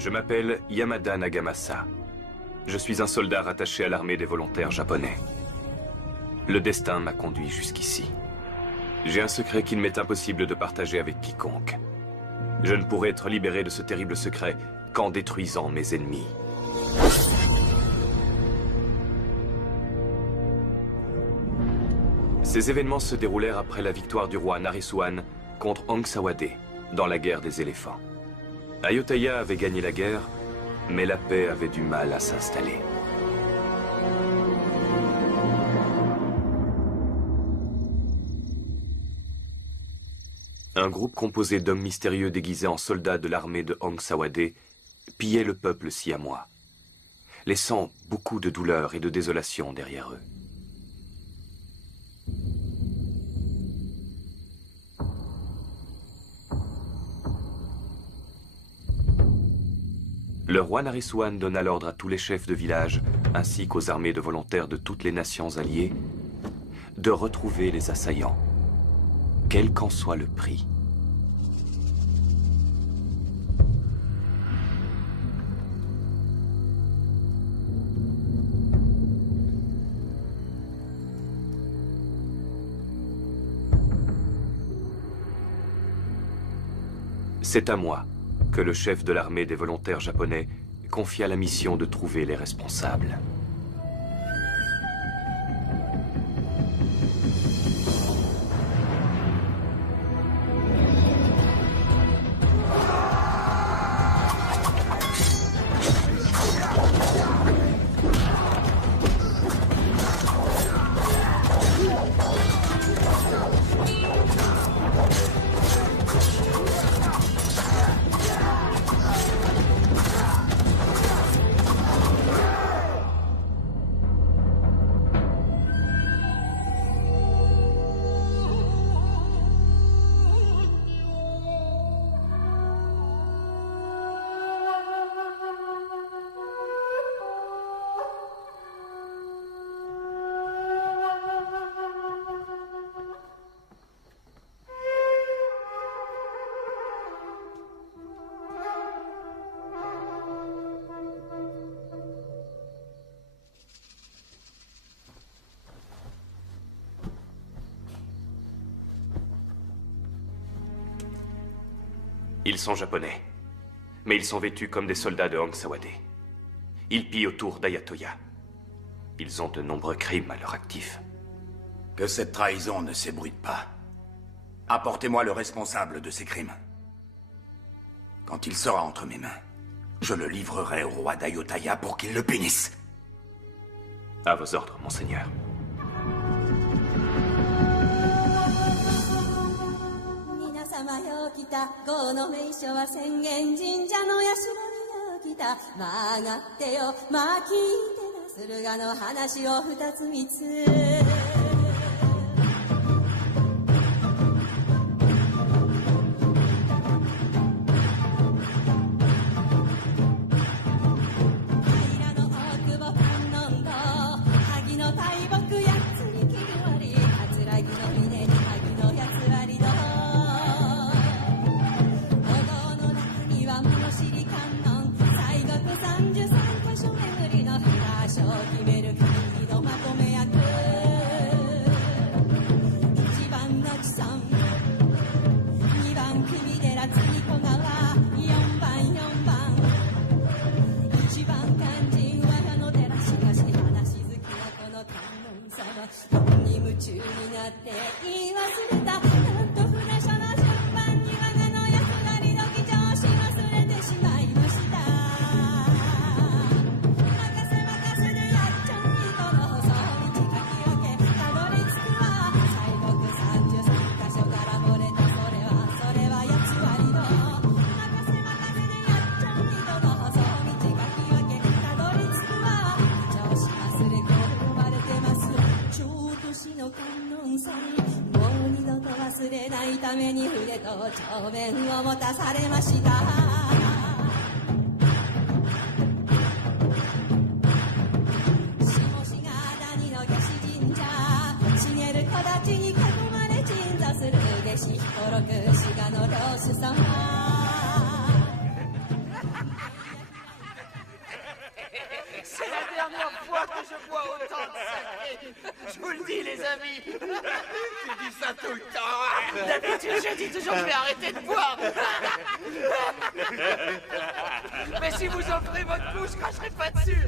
Je m'appelle Yamada Nagamasa. Je suis un soldat rattaché à l'armée des volontaires japonais. Le destin m'a conduit jusqu'ici. J'ai un secret qu'il m'est impossible de partager avec quiconque. Je ne pourrai être libéré de ce terrible secret qu'en détruisant mes ennemis. Ces événements se déroulèrent après la victoire du roi Naresuan contre Aang Sawade dans la guerre des éléphants. Ayutthaya avait gagné la guerre, mais la paix avait du mal à s'installer. Un groupe composé d'hommes mystérieux déguisés en soldats de l'armée de Aang Sawade pillait le peuple siamois, laissant beaucoup de douleur et de désolation derrière eux. Le roi Naresuan donna l'ordre à tous les chefs de village, ainsi qu'aux armées de volontaires de toutes les nations alliées, de retrouver les assaillants, quel qu'en soit le prix. C'est à moi que le chef de l'armée des volontaires japonais confia la mission de trouver les responsables. Ils sont japonais, mais ils sont vêtus comme des soldats de Aang Sawade. Ils pillent autour d'Ayutthaya. Ils ont de nombreux crimes à leur actif. Que cette trahison ne s'ébruite pas. Apportez-moi le responsable de ces crimes. Quand il sera entre mes mains, je le livrerai au roi d'Ayutthaya pour qu'il le punisse. À vos ordres, monseigneur. que je bois autant de saké. Je vous le dis, les amis. Tu dis ça tout le temps. D'habitude, je dis toujours que je vais arrêter de boire. Mais si vous offrez votre coup, je cracherai pas dessus.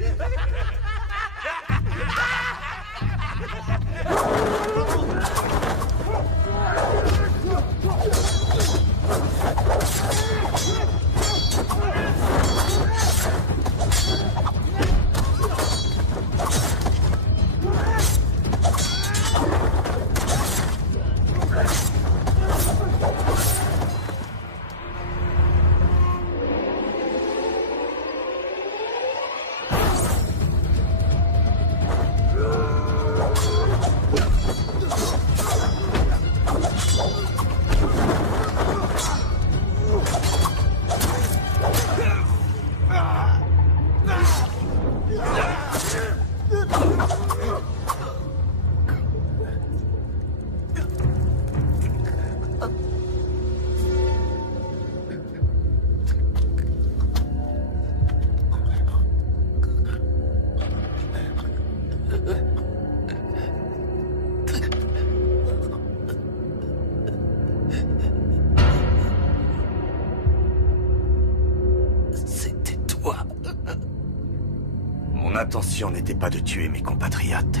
Mon intention n'était pas de tuer mes compatriotes.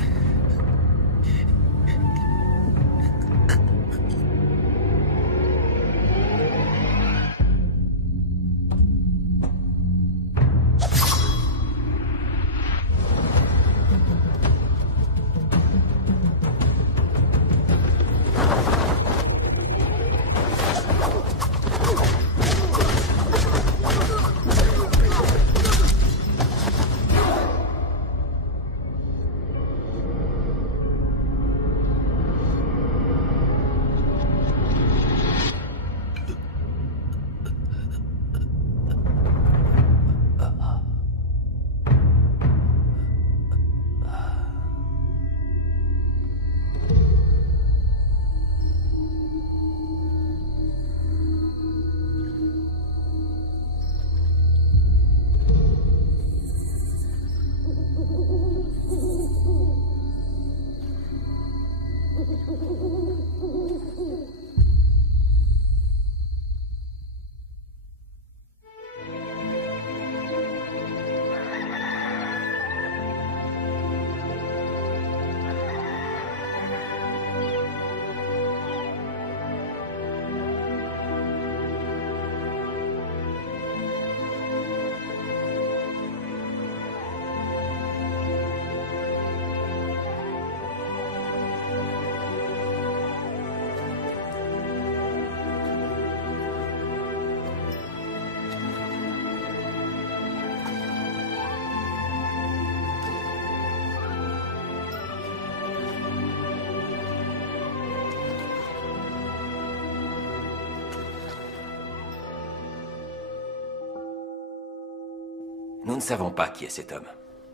Nous ne savons pas qui est cet homme.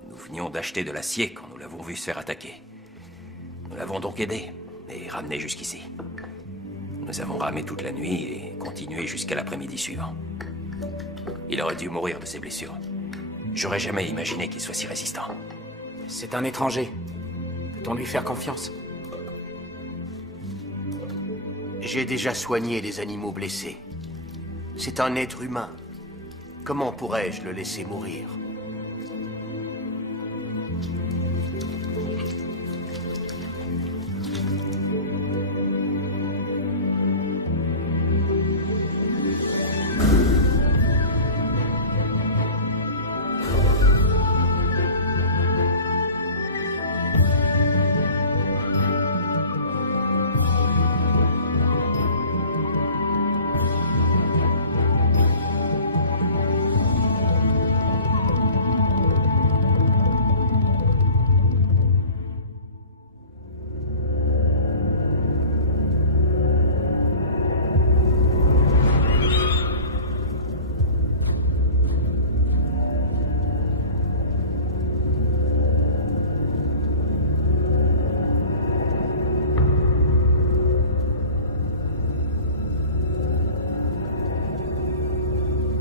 Nous venions d'acheter de l'acier quand nous l'avons vu se faire attaquer. Nous l'avons donc aidé et ramené jusqu'ici. Nous avons ramé toute la nuit et continué jusqu'à l'après-midi suivant. Il aurait dû mourir de ses blessures. J'aurais jamais imaginé qu'il soit si résistant. C'est un étranger. Peut-on lui faire confiance? J'ai déjà soigné des animaux blessés. C'est un être humain. Comment pourrais-je le laisser mourir?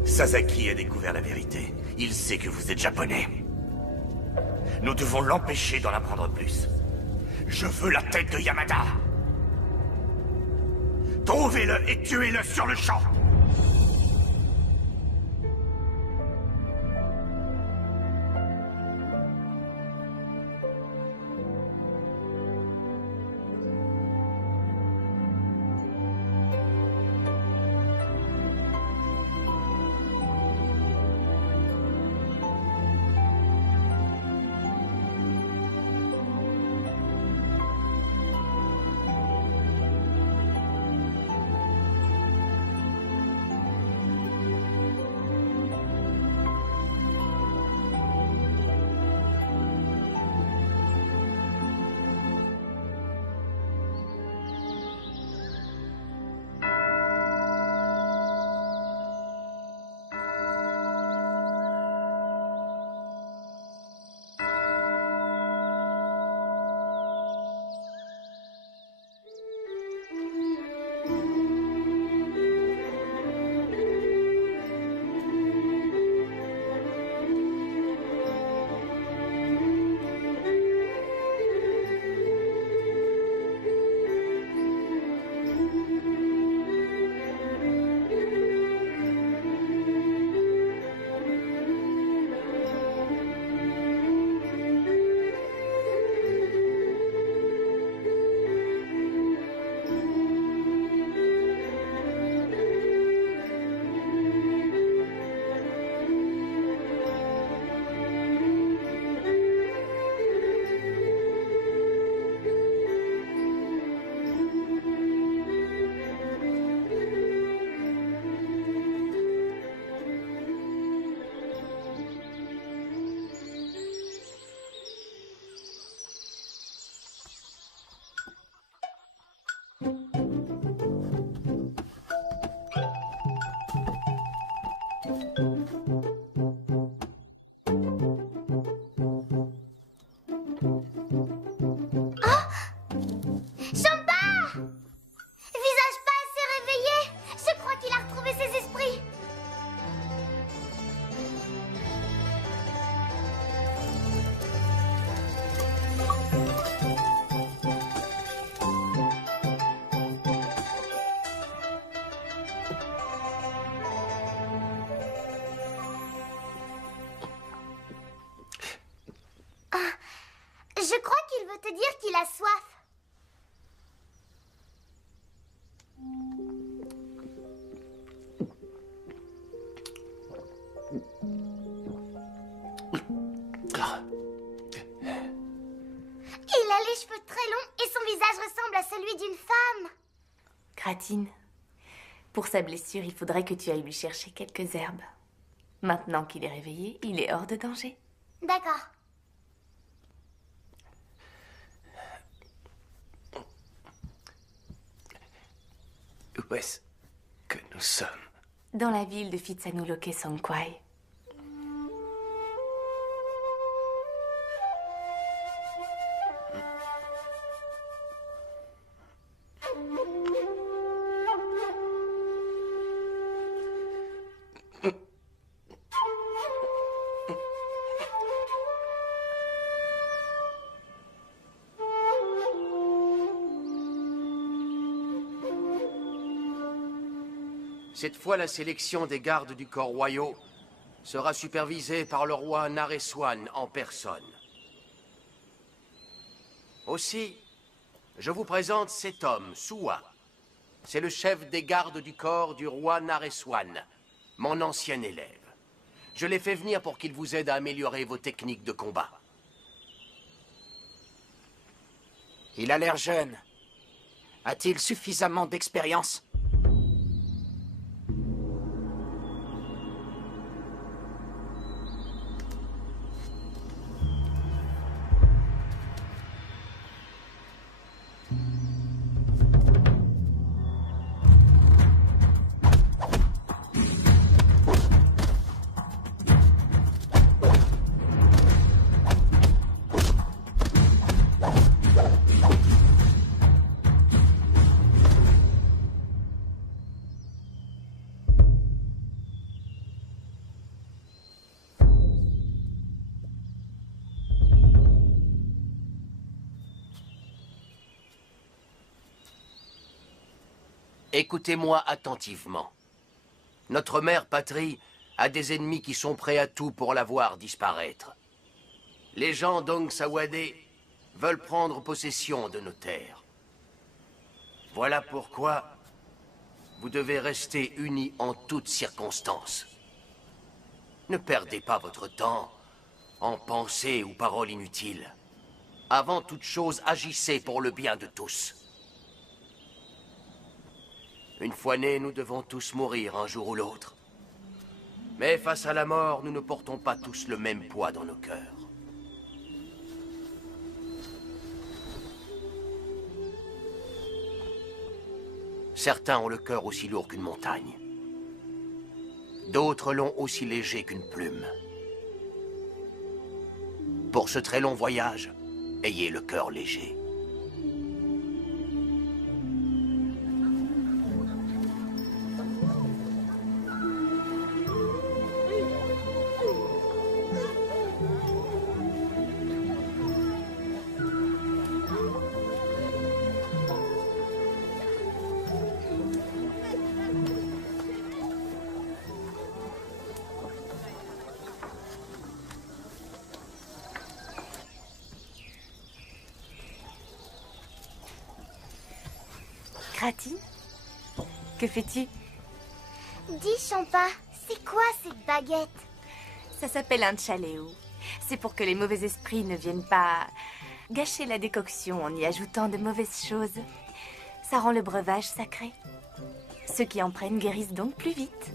Sasaki a découvert la vérité. Il sait que vous êtes japonais. Nous devons l'empêcher d'en apprendre plus. Je veux la tête de Yamada. Trouvez-le et tuez-le sur le champ. Je crois qu'il veut te dire qu'il a soif. Il a les cheveux très longs et son visage ressemble à celui d'une femme. Gratine, pour sa blessure, il faudrait que tu ailles lui chercher quelques herbes. Maintenant qu'il est réveillé, il est hors de danger. D'accord. Où est-ce que nous sommes? Dans la ville de Phitsanulok Songkwai. Cette fois, la sélection des gardes du corps royaux sera supervisée par le roi Nareswan en personne. Aussi, je vous présente cet homme, Suwa. C'est le chef des gardes du corps du roi Nareswan, mon ancien élève. Je l'ai fait venir pour qu'il vous aide à améliorer vos techniques de combat. Il a l'air jeune. A-t-il suffisamment d'expérience ? Écoutez-moi attentivement. Notre mère patrie a des ennemis qui sont prêts à tout pour la voir disparaître. Les gens d'Ong Sawade veulent prendre possession de nos terres. Voilà pourquoi vous devez rester unis en toutes circonstances. Ne perdez pas votre temps en pensées ou paroles inutiles. Avant toute chose, agissez pour le bien de tous. Une fois nés, nous devons tous mourir un jour ou l'autre. Mais face à la mort, nous ne portons pas tous le même poids dans nos cœurs. Certains ont le cœur aussi lourd qu'une montagne. D'autres l'ont aussi léger qu'une plume. Pour ce très long voyage, ayez le cœur léger. Kratine, que fais-tu? Dis, Champa, c'est quoi cette baguette? Ça s'appelle un chaléo. C'est pour que les mauvais esprits ne viennent pas gâcher la décoction en y ajoutant de mauvaises choses. Ça rend le breuvage sacré. Ceux qui en prennent guérissent donc plus vite.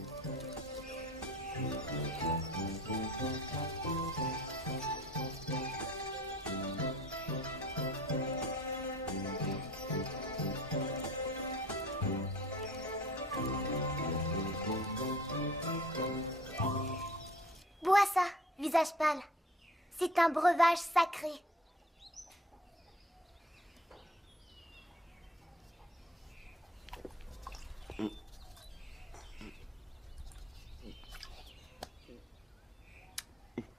Bois ça, visage pâle. C'est un breuvage sacré.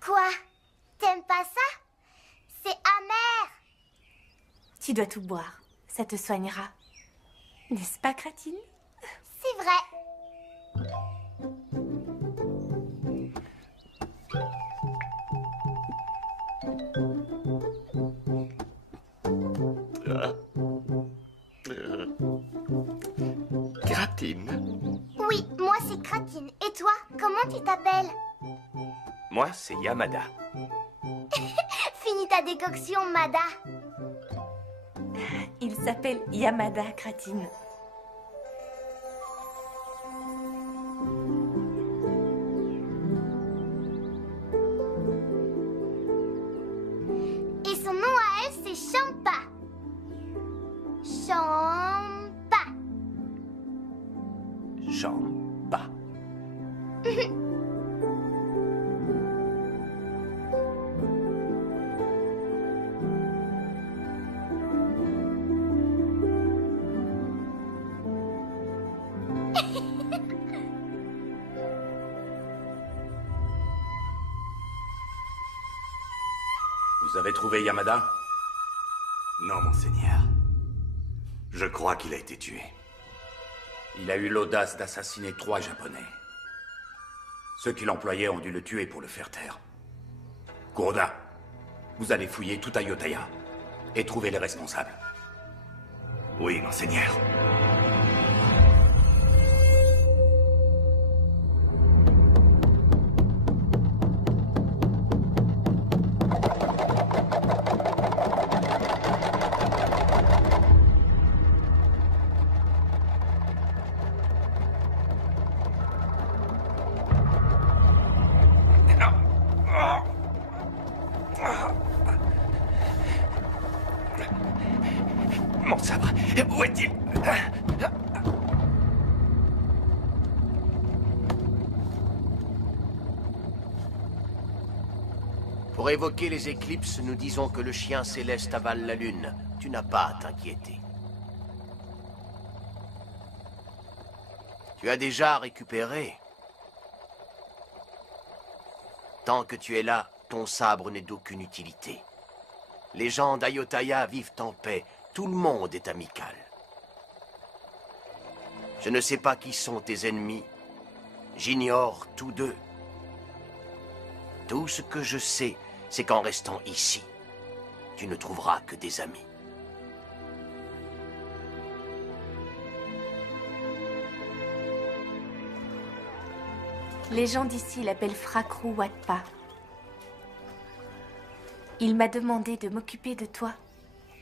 Quoi? T'aimes pas ça? C'est amer. Tu dois tout boire. Ça te soignera. N'est-ce pas, Kratine? C'est vrai. Kratine. Oui, moi c'est Kratine. Et toi, comment tu t'appelles? Moi, c'est Yamada. Finis ta décoction, Mada. Il s'appelle Yamada, Kratine. Et son nom à elle, c'est Champa. Champa. Champa. Vous avez trouvé Yamada? Non, monseigneur. Je crois qu'il a été tué. Il a eu l'audace d'assassiner 3 Japonais. Ceux qui l'employaient ont dû le tuer pour le faire taire. Kuroda, vous allez fouiller tout Ayutthaya et trouver les responsables. Oui, monseigneur. Mon sabre, où est-il? Pour évoquer les éclipses, nous disons que le chien céleste avale la lune. Tu n'as pas à t'inquiéter. Tu as déjà récupéré. Tant que tu es là, ton sabre n'est d'aucune utilité. Les gens d'Ayutthaya vivent en paix. Tout le monde est amical. Je ne sais pas qui sont tes ennemis. J'ignore tous deux. Tout ce que je sais, c'est qu'en restant ici, tu ne trouveras que des amis. Les gens d'ici l'appellent Frakrou Watpa. Il m'a demandé de m'occuper de toi.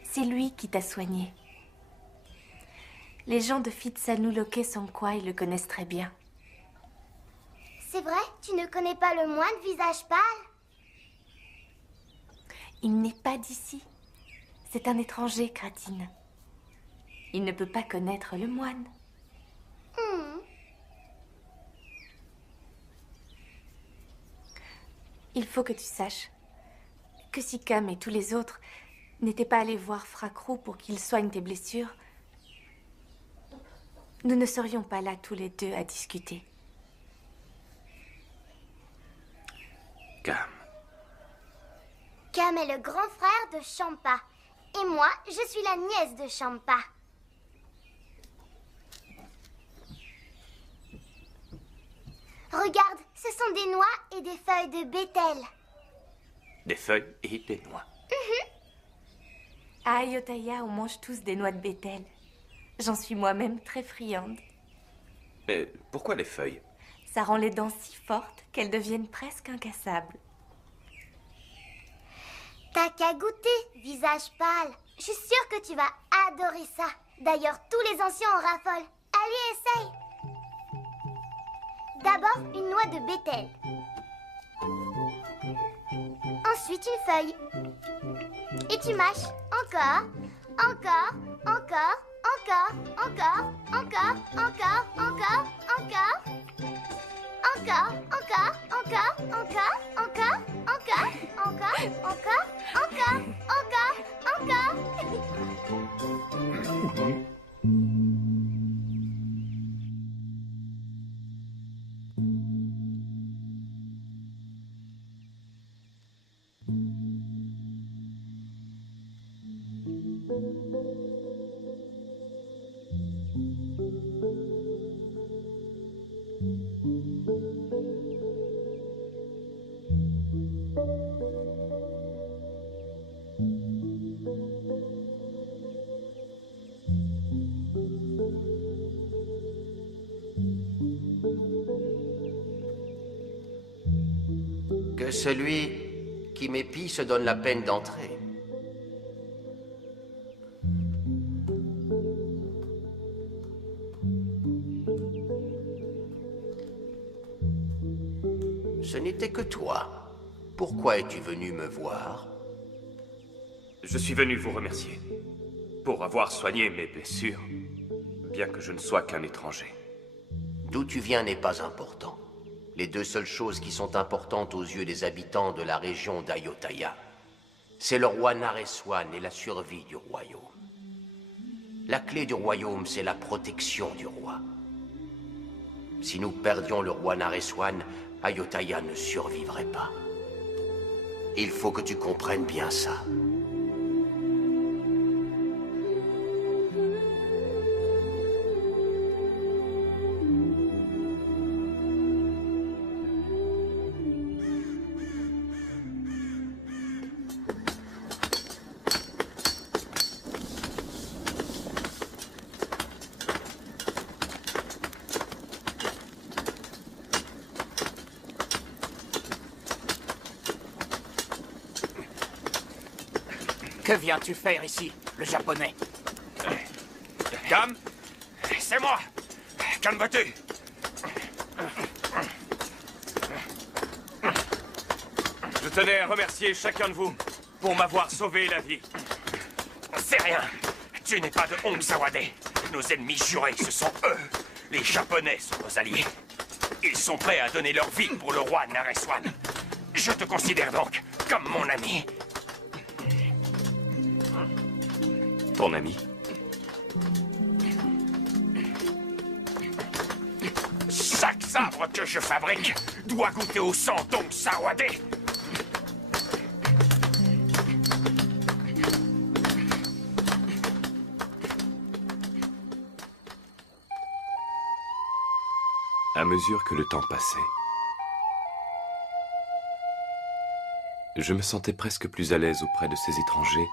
C'est lui qui t'a soigné. Les gens de Phitsanulok Songkwai le connaissent très bien. C'est vrai? Tu ne connais pas le moine visage pâle? Il n'est pas d'ici. C'est un étranger, Kratine. Il ne peut pas connaître le moine. Il faut que tu saches que si Cam et tous les autres n'étaient pas allés voir Frakrou pour qu'il soigne tes blessures, nous ne serions pas là tous les deux à discuter. Cam. Cam est le grand frère de Champa. Et moi, je suis la nièce de Champa. Regarde, ce sont des noix et des feuilles de bétel. Des feuilles et des noix. À Ayutthaya, on mange tous des noix de bétel. J'en suis moi-même très friande. Mais pourquoi les feuilles? Ça rend les dents si fortes qu'elles deviennent presque incassables. T'as qu'à goûter, visage pâle. Je suis sûre que tu vas adorer ça. D'ailleurs, tous les anciens en raffolent. Allez, essaye. D'abord, une noix de bétel. Ensuite, une feuille. Et tu mâches. Encore, encore, encore, encore, encore, encore, encore, encore, encore. Encore, encore, encore, encore, encore, encore, encore, encore, encore, encore. Que celui qui m'épie se donne la peine d'entrer. Ce n'était que toi. Pourquoi es-tu venu me voir? Je suis venu vous remercier pour avoir soigné mes blessures, bien que je ne sois qu'un étranger. D'où tu viens n'est pas important. Les deux seules choses qui sont importantes aux yeux des habitants de la région d'Ayutthaya, c'est le roi Nareswan et la survie du royaume. La clé du royaume, c'est la protection du roi. Si nous perdions le roi Nareswan, Ayutthaya ne survivrait pas. Il faut que tu comprennes bien ça. Que viens-tu faire ici, le japonais? Cam, c'est moi. Calme-toi. Je tenais à remercier chacun de vous pour m'avoir sauvé la vie. C'est rien. Tu n'es pas de Hong Sawade. Nos ennemis jurés, ce sont eux. Les Japonais sont nos alliés. Ils sont prêts à donner leur vie pour le roi Nareswan. Je te considère donc comme mon ami. Ton ami? Chaque sabre que je fabrique doit goûter au sang d'Hong Sawade. À mesure que le temps passait, je me sentais presque plus à l'aise auprès de ces étrangers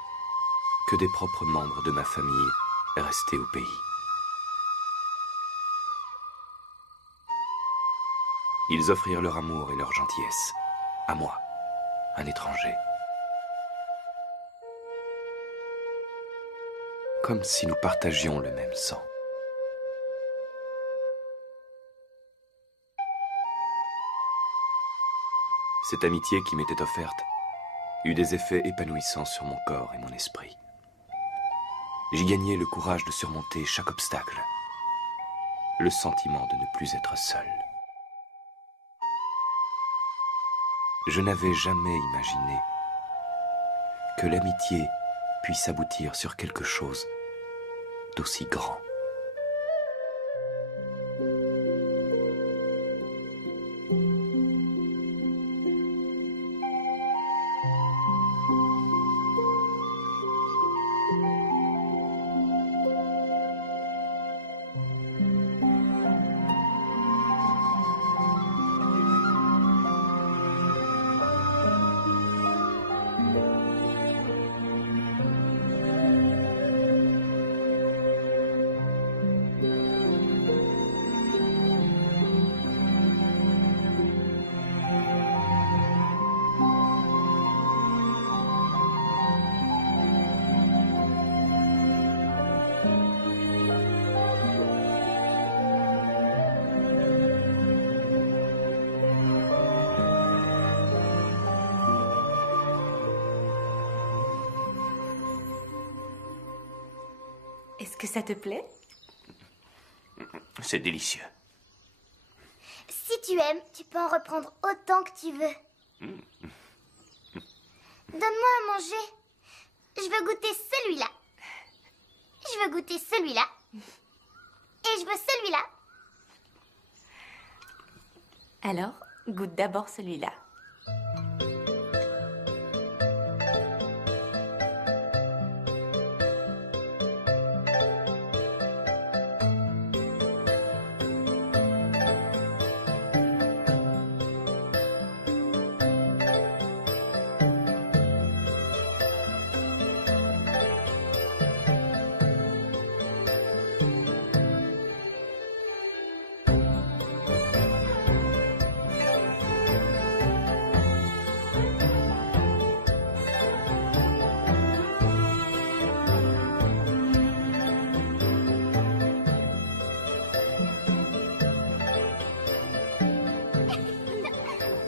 que des propres membres de ma famille restés au pays. Ils offrirent leur amour et leur gentillesse à moi, un étranger. Comme si nous partagions le même sang. Cette amitié qui m'était offerte eut des effets épanouissants sur mon corps et mon esprit. J'y gagnai le courage de surmonter chaque obstacle, le sentiment de ne plus être seul. Je n'avais jamais imaginé que l'amitié puisse aboutir sur quelque chose d'aussi grand. Est-ce que ça te plaît? C'est délicieux. Si tu aimes, tu peux en reprendre autant que tu veux. Donne-moi à manger. Je veux goûter celui-là. Je veux goûter celui-là. Et je veux celui-là. Alors, goûte d'abord celui-là.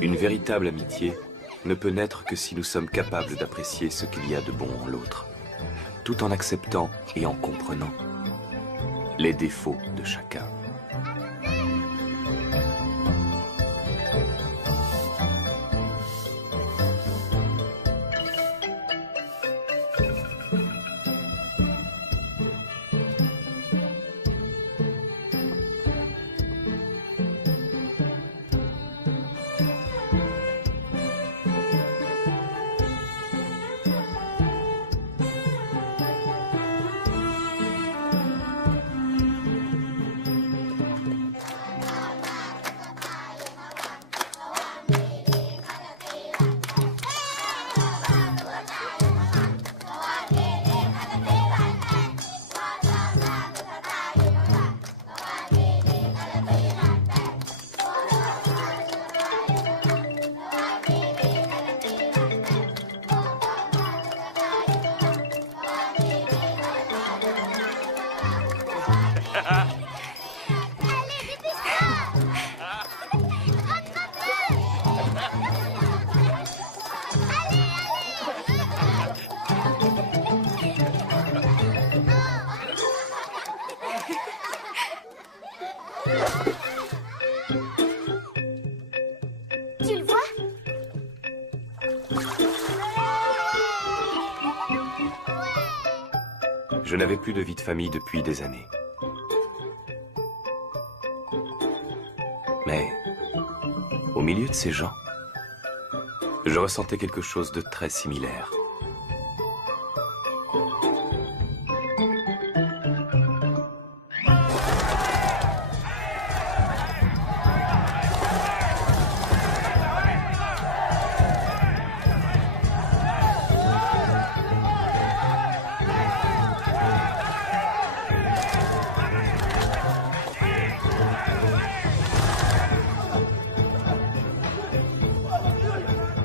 Une véritable amitié ne peut naître que si nous sommes capables d'apprécier ce qu'il y a de bon en l'autre, tout en acceptant et en comprenant les défauts de chacun. Tu le vois? Je n'avais plus de vie de famille depuis des années. Mais, au milieu de ces gens, je ressentais quelque chose de très similaire.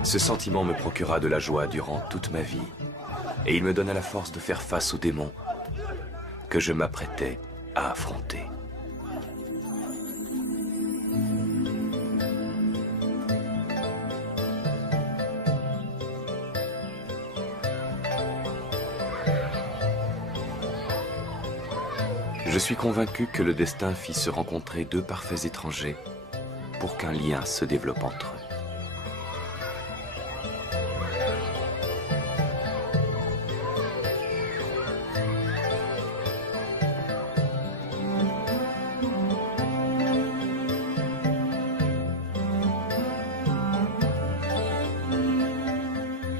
Ce sentiment me procura de la joie durant toute ma vie, et il me donna la force de faire face aux démons que je m'apprêtais à affronter. Je suis convaincu que le destin fit se rencontrer deux parfaits étrangers pour qu'un lien se développe entre eux.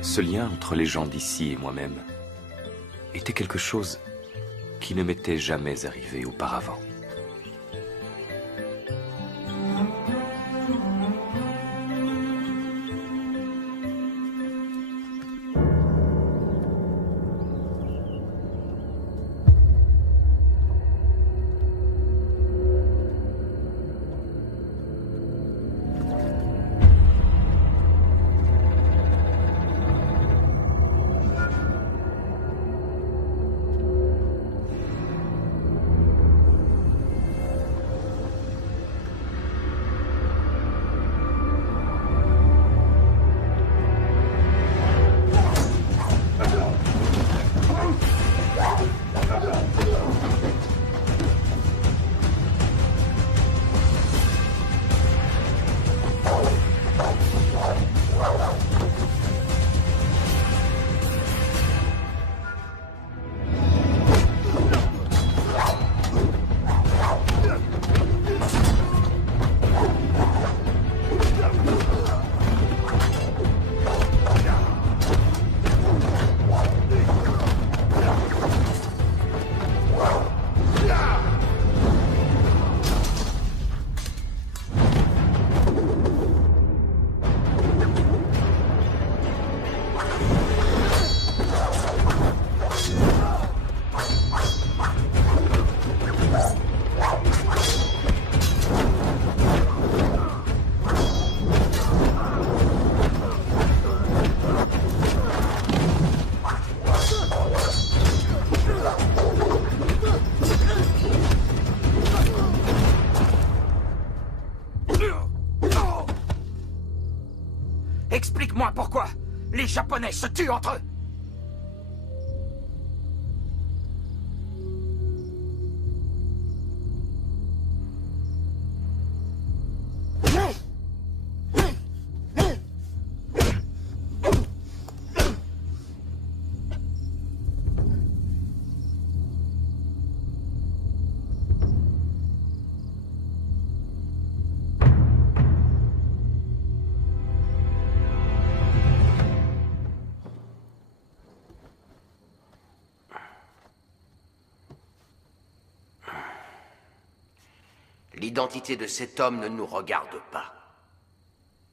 Ce lien entre les gens d'ici et moi-même était quelque chose qui ne m'était jamais arrivé auparavant. Explique-moi pourquoi les Japonais se tuent entre eux. L'identité de cet homme ne nous regarde pas.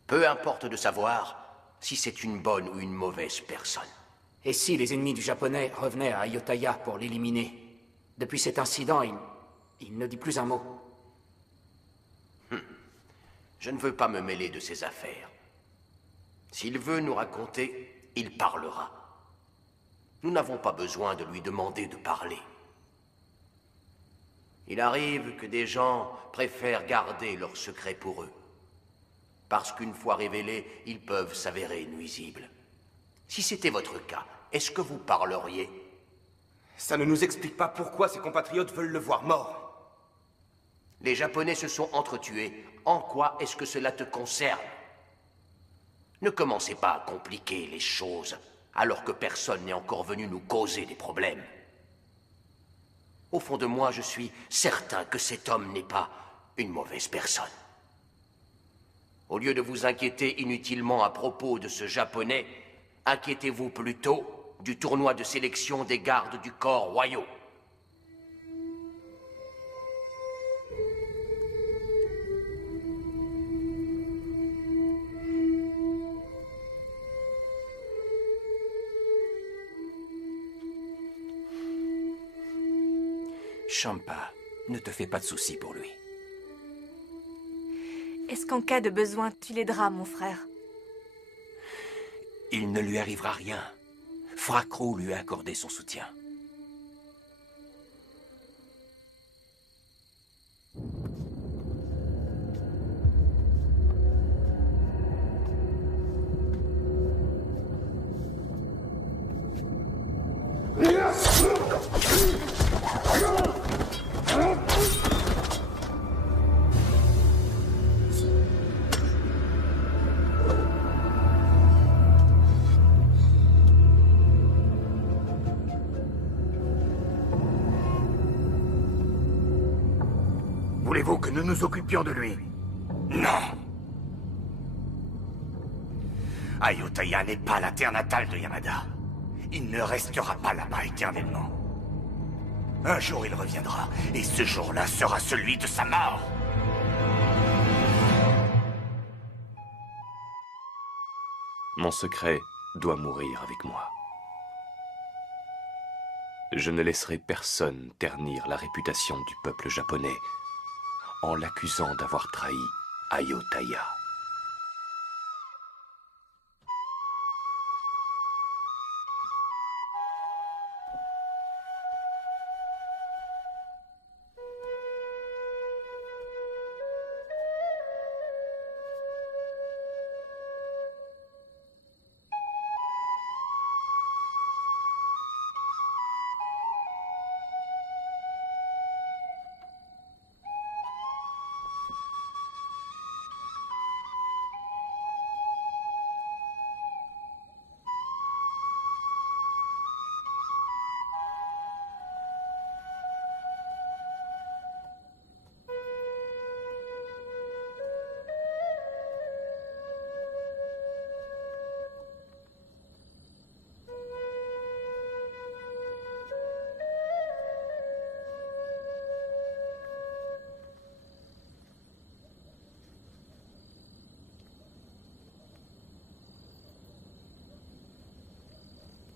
Peu importe de savoir si c'est une bonne ou une mauvaise personne. Et si les ennemis du Japonais revenaient à Ayutthaya pour l'éliminer? Depuis cet incident, il ne dit plus un mot. Je ne veux pas me mêler de ses affaires. S'il veut nous raconter, il parlera. Nous n'avons pas besoin de lui demander de parler. Il arrive que des gens préfèrent garder leurs secrets pour eux. Parce qu'une fois révélés, ils peuvent s'avérer nuisibles. Si c'était votre cas, est-ce que vous parleriez? Ça ne nous explique pas pourquoi ses compatriotes veulent le voir mort. Les Japonais se sont entretués. En quoi est-ce que cela te concerne? Ne commencez pas à compliquer les choses, alors que personne n'est encore venu nous causer des problèmes. Au fond de moi, je suis certain que cet homme n'est pas une mauvaise personne. Au lieu de vous inquiéter inutilement à propos de ce Japonais, inquiétez-vous plutôt du tournoi de sélection des gardes du corps royaux. Champa, ne te fais pas de soucis pour lui. Est-ce qu'en cas de besoin, tu l'aideras, mon frère? Il ne lui arrivera rien. Fracro lui a accordé son soutien. Voulez-vous que nous nous occupions de lui? Non. Ayutthaya n'est pas la terre natale de Yamada. Il ne restera pas là-bas éternellement. Un jour il reviendra, et ce jour-là sera celui de sa mort. Mon secret doit mourir avec moi. Je ne laisserai personne ternir la réputation du peuple japonais en l'accusant d'avoir trahi Ayutthaya.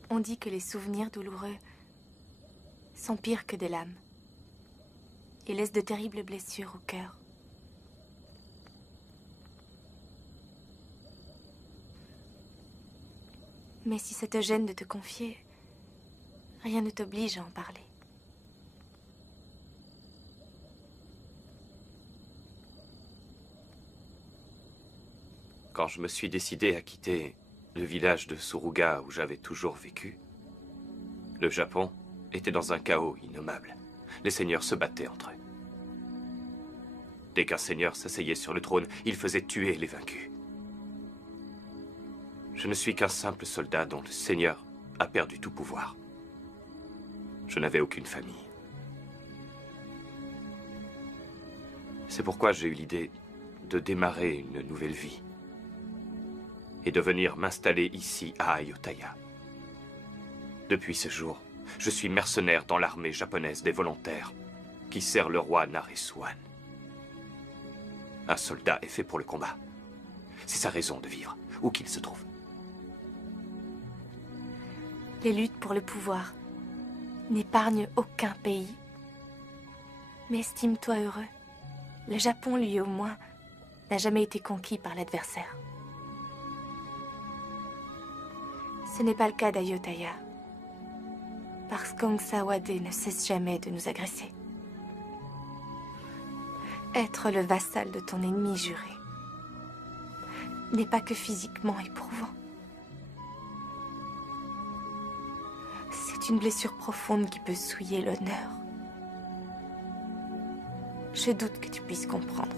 On dit que les souvenirs douloureux sont pires que des lames et laissent de terribles blessures au cœur. Mais si ça te gêne de te confier, rien ne t'oblige à en parler. Quand je me suis décidé à quitter le village de Suruga où j'avais toujours vécu, le Japon était dans un chaos innommable. Les seigneurs se battaient entre eux. Dès qu'un seigneur s'asseyait sur le trône, il faisait tuer les vaincus. Je ne suis qu'un simple soldat dont le seigneur a perdu tout pouvoir. Je n'avais aucune famille. C'est pourquoi j'ai eu l'idée de démarrer une nouvelle vie et de venir m'installer ici à Ayutthaya. Depuis ce jour, je suis mercenaire dans l'armée japonaise des volontaires qui sert le roi Naresuan. Un soldat est fait pour le combat. C'est sa raison de vivre, où qu'il se trouve. Les luttes pour le pouvoir n'épargnent aucun pays. Mais estime-toi heureux. Le Japon, lui au moins, n'a jamais été conquis par l'adversaire. Ce n'est pas le cas d'Ayutthaya, parce qu'Ong Sawade ne cesse jamais de nous agresser. Être le vassal de ton ennemi juré n'est pas que physiquement éprouvant. C'est une blessure profonde qui peut souiller l'honneur. Je doute que tu puisses comprendre.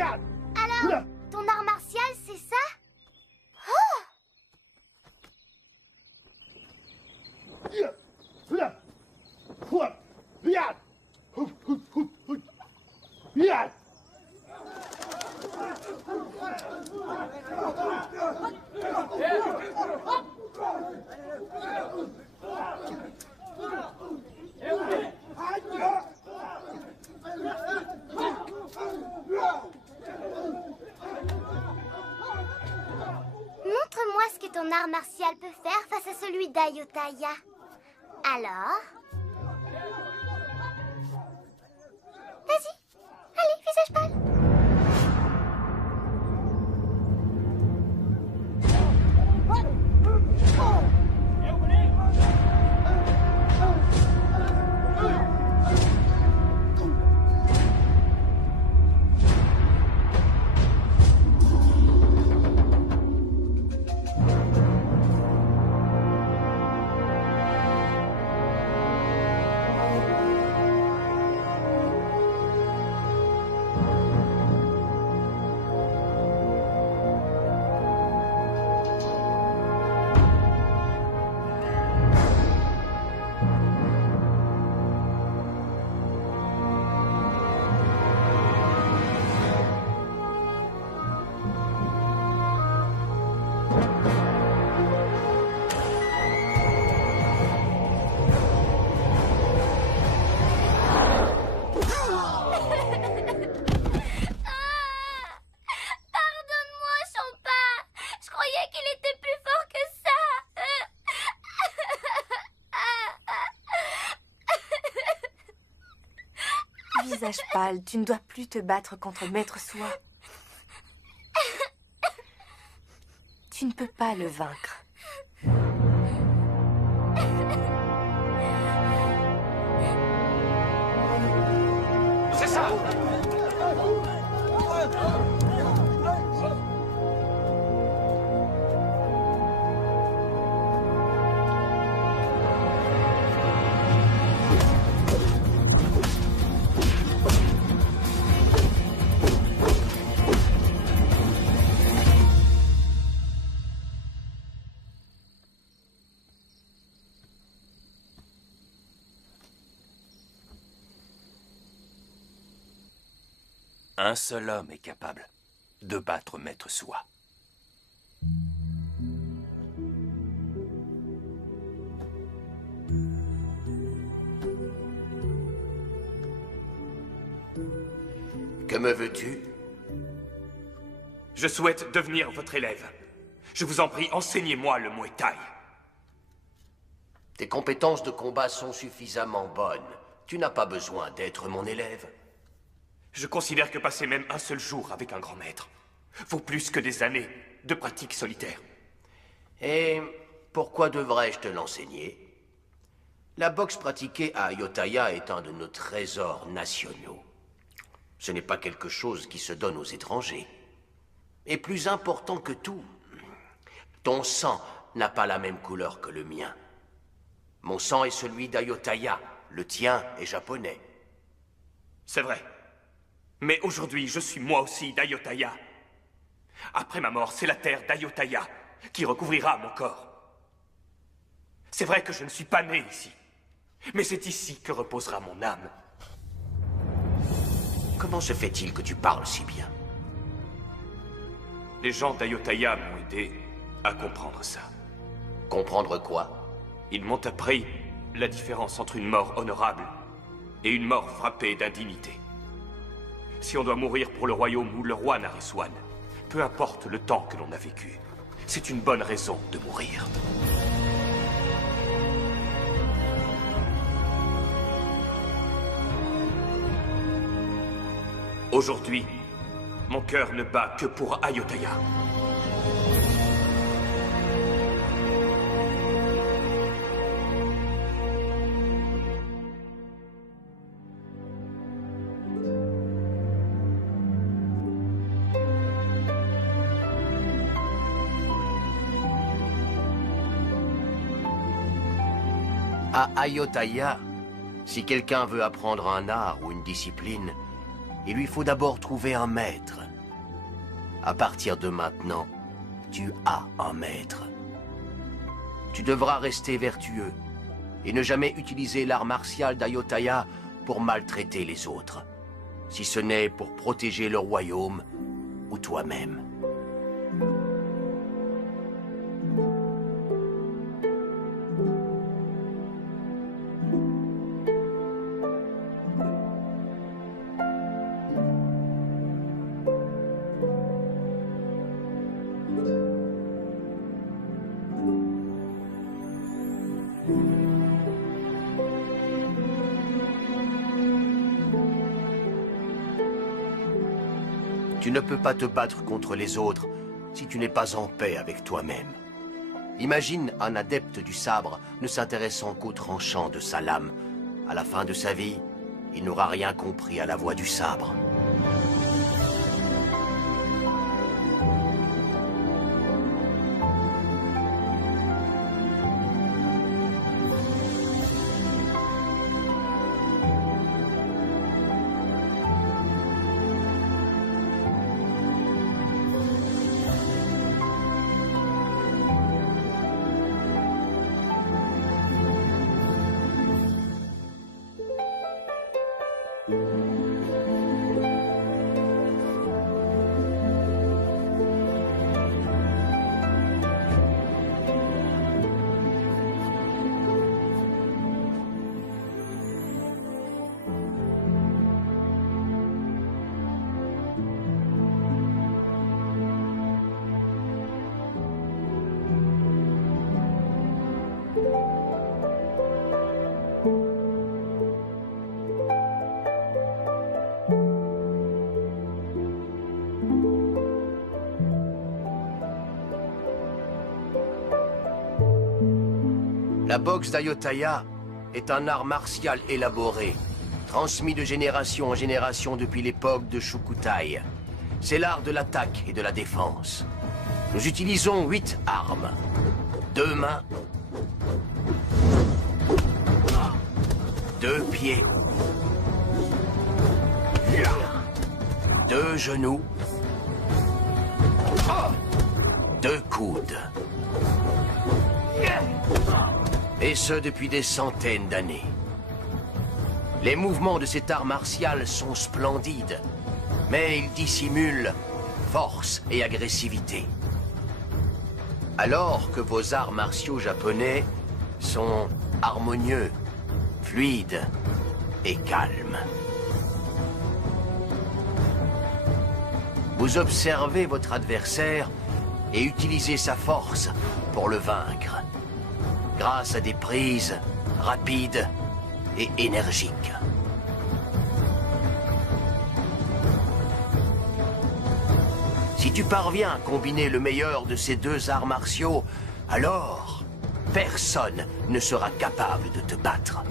Alors, ton art martial, c'est ça? Oh! Montre-moi ce que ton art martial peut faire face à celui d'Ayutthaya. Alors? Vas-y. Allez, visage pâle. Visage pâle, tu ne dois plus te battre contre Maître Soi. Tu ne peux pas le vaincre. C'est ça! Un seul homme est capable de battre Maître Soi. Que me veux-tu? Je souhaite devenir votre élève. Je vous en prie, enseignez-moi le Muay Thai. Tes compétences de combat sont suffisamment bonnes. Tu n'as pas besoin d'être mon élève. Je considère que passer même un seul jour avec un grand maître vaut plus que des années de pratique solitaire. Et pourquoi devrais-je te l'enseigner? La boxe pratiquée à Ayutthaya est un de nos trésors nationaux. Ce n'est pas quelque chose qui se donne aux étrangers. Et plus important que tout, ton sang n'a pas la même couleur que le mien. Mon sang est celui d'Ayutthaya, le tien est japonais. C'est vrai. Mais aujourd'hui, je suis moi aussi d'Ayutthaya. Après ma mort, c'est la terre d'Ayutthaya qui recouvrira mon corps. C'est vrai que je ne suis pas né ici, mais c'est ici que reposera mon âme. Comment se fait-il que tu parles si bien? Les gens d'Ayutthaya m'ont aidé à comprendre ça. Comprendre quoi? Ils m'ont appris la différence entre une mort honorable et une mort frappée d'indignité. Si on doit mourir pour le royaume ou le roi Naresuan, peu importe le temps que l'on a vécu, c'est une bonne raison de mourir. Aujourd'hui, mon cœur ne bat que pour Ayutthaya. À Ayutthaya, si quelqu'un veut apprendre un art ou une discipline, il lui faut d'abord trouver un maître. À partir de maintenant, tu as un maître. Tu devras rester vertueux et ne jamais utiliser l'art martial d'Ayutthaya pour maltraiter les autres, si ce n'est pour protéger le royaume ou toi-même. Tu ne peux pas te battre contre les autres si tu n'es pas en paix avec toi-même. Imagine un adepte du sabre ne s'intéressant qu'au tranchant de sa lame. À la fin de sa vie, il n'aura rien compris à la voie du sabre. La boxe d'Ayutthaya est un art martial élaboré, transmis de génération en génération depuis l'époque de Sukhothai. C'est l'art de l'attaque et de la défense. Nous utilisons 8 armes. 2 mains, 2 pieds, 2 genoux, 2 coudes. Et ce, depuis des centaines d'années. Les mouvements de cet art martial sont splendides, mais ils dissimulent force et agressivité. Alors que vos arts martiaux japonais sont harmonieux, fluides et calmes. Vous observez votre adversaire et utilisez sa force pour le vaincre, grâce à des prises rapides et énergiques. Si tu parviens à combiner le meilleur de ces 2 arts martiaux, alors personne ne sera capable de te battre.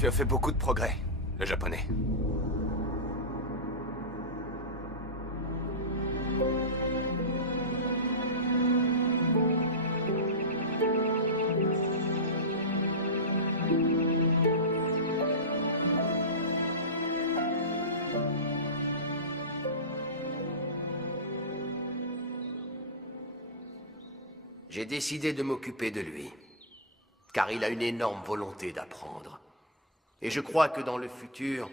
Tu as fait beaucoup de progrès, le japonais. J'ai décidé de m'occuper de lui, car il a une énorme volonté d'apprendre. Et je crois que dans le futur,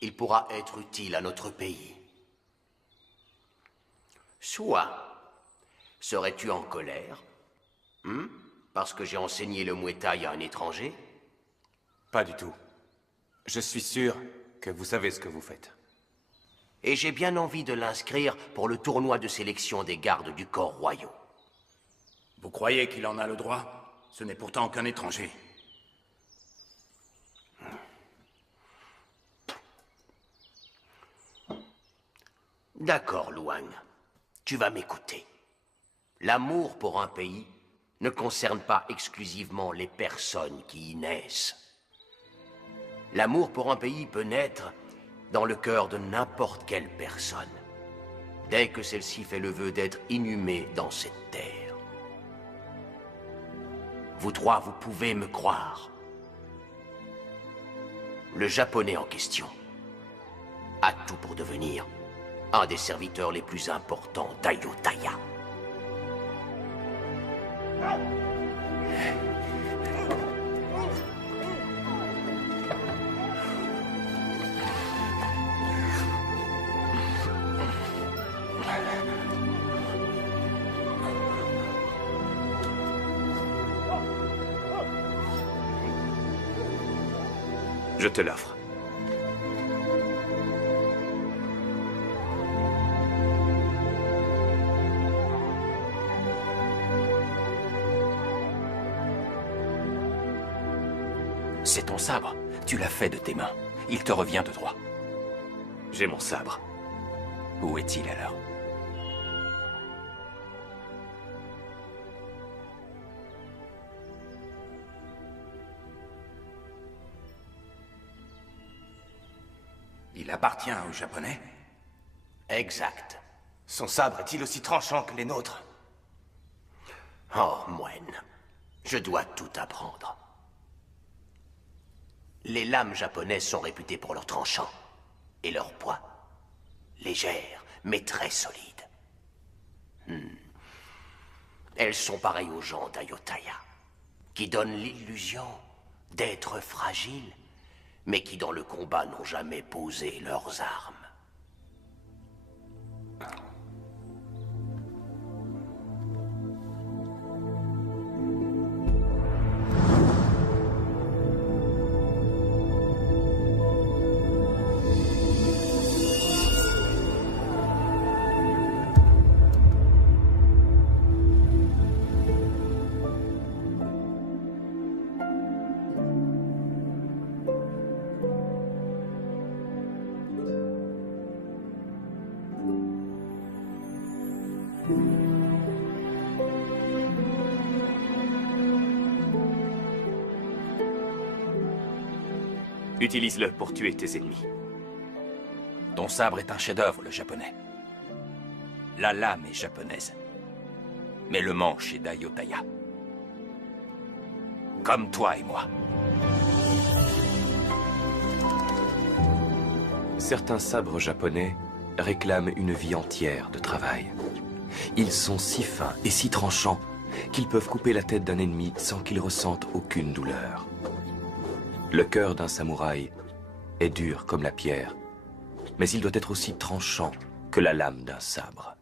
il pourra être utile à notre pays. Soit, serais-tu en colère parce que j'ai enseigné le Muay Thai à un étranger? Pas du tout. Je suis sûr que vous savez ce que vous faites. Et j'ai bien envie de l'inscrire pour le tournoi de sélection des gardes du corps royaux. Vous croyez qu'il en a le droit? Ce n'est pourtant qu'un étranger. D'accord, Luang. Tu vas m'écouter. L'amour pour un pays ne concerne pas exclusivement les personnes qui y naissent. L'amour pour un pays peut naître dans le cœur de n'importe quelle personne, dès que celle-ci fait le vœu d'être inhumée dans cette terre. Vous trois, vous pouvez me croire. Le Japonais en question a tout pour devenir un des serviteurs les plus importants d'Ayutthaya. Je te l'offre. C'est ton sabre. Tu l'as fait de tes mains. Il te revient de droit. J'ai mon sabre. Où est-il alors? Il appartient aux Japonais? Exact. Son sabre est-il aussi tranchant que les nôtres? Oh, moine, je dois tout apprendre. Les lames japonaises sont réputées pour leur tranchant et leur poids. Légères, mais très solides. Elles sont pareilles aux gens d'Ayutthaya, qui donnent l'illusion d'être fragiles, mais qui dans le combat n'ont jamais posé leurs armes. Utilise-le pour tuer tes ennemis. Ton sabre est un chef-d'œuvre, le japonais. La lame est japonaise. Mais le manche est d'Ayutthaya. Comme toi et moi. Certains sabres japonais réclament une vie entière de travail. Ils sont si fins et si tranchants qu'ils peuvent couper la tête d'un ennemi sans qu'il ressente aucune douleur. Le cœur d'un samouraï est dur comme la pierre, mais il doit être aussi tranchant que la lame d'un sabre.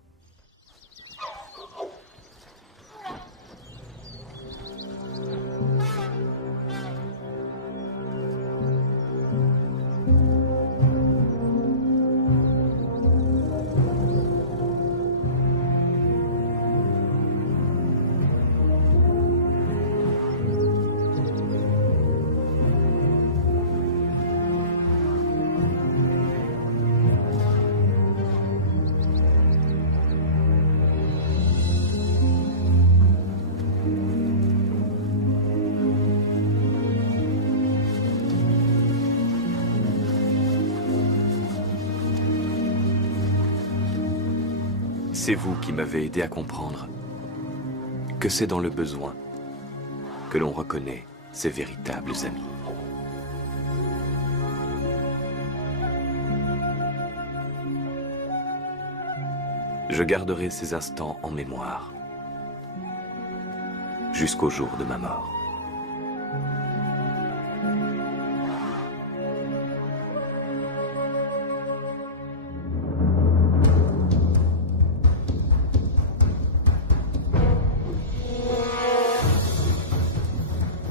C'est vous qui m'avez aidé à comprendre que c'est dans le besoin que l'on reconnaît ses véritables amis. Je garderai ces instants en mémoire jusqu'au jour de ma mort.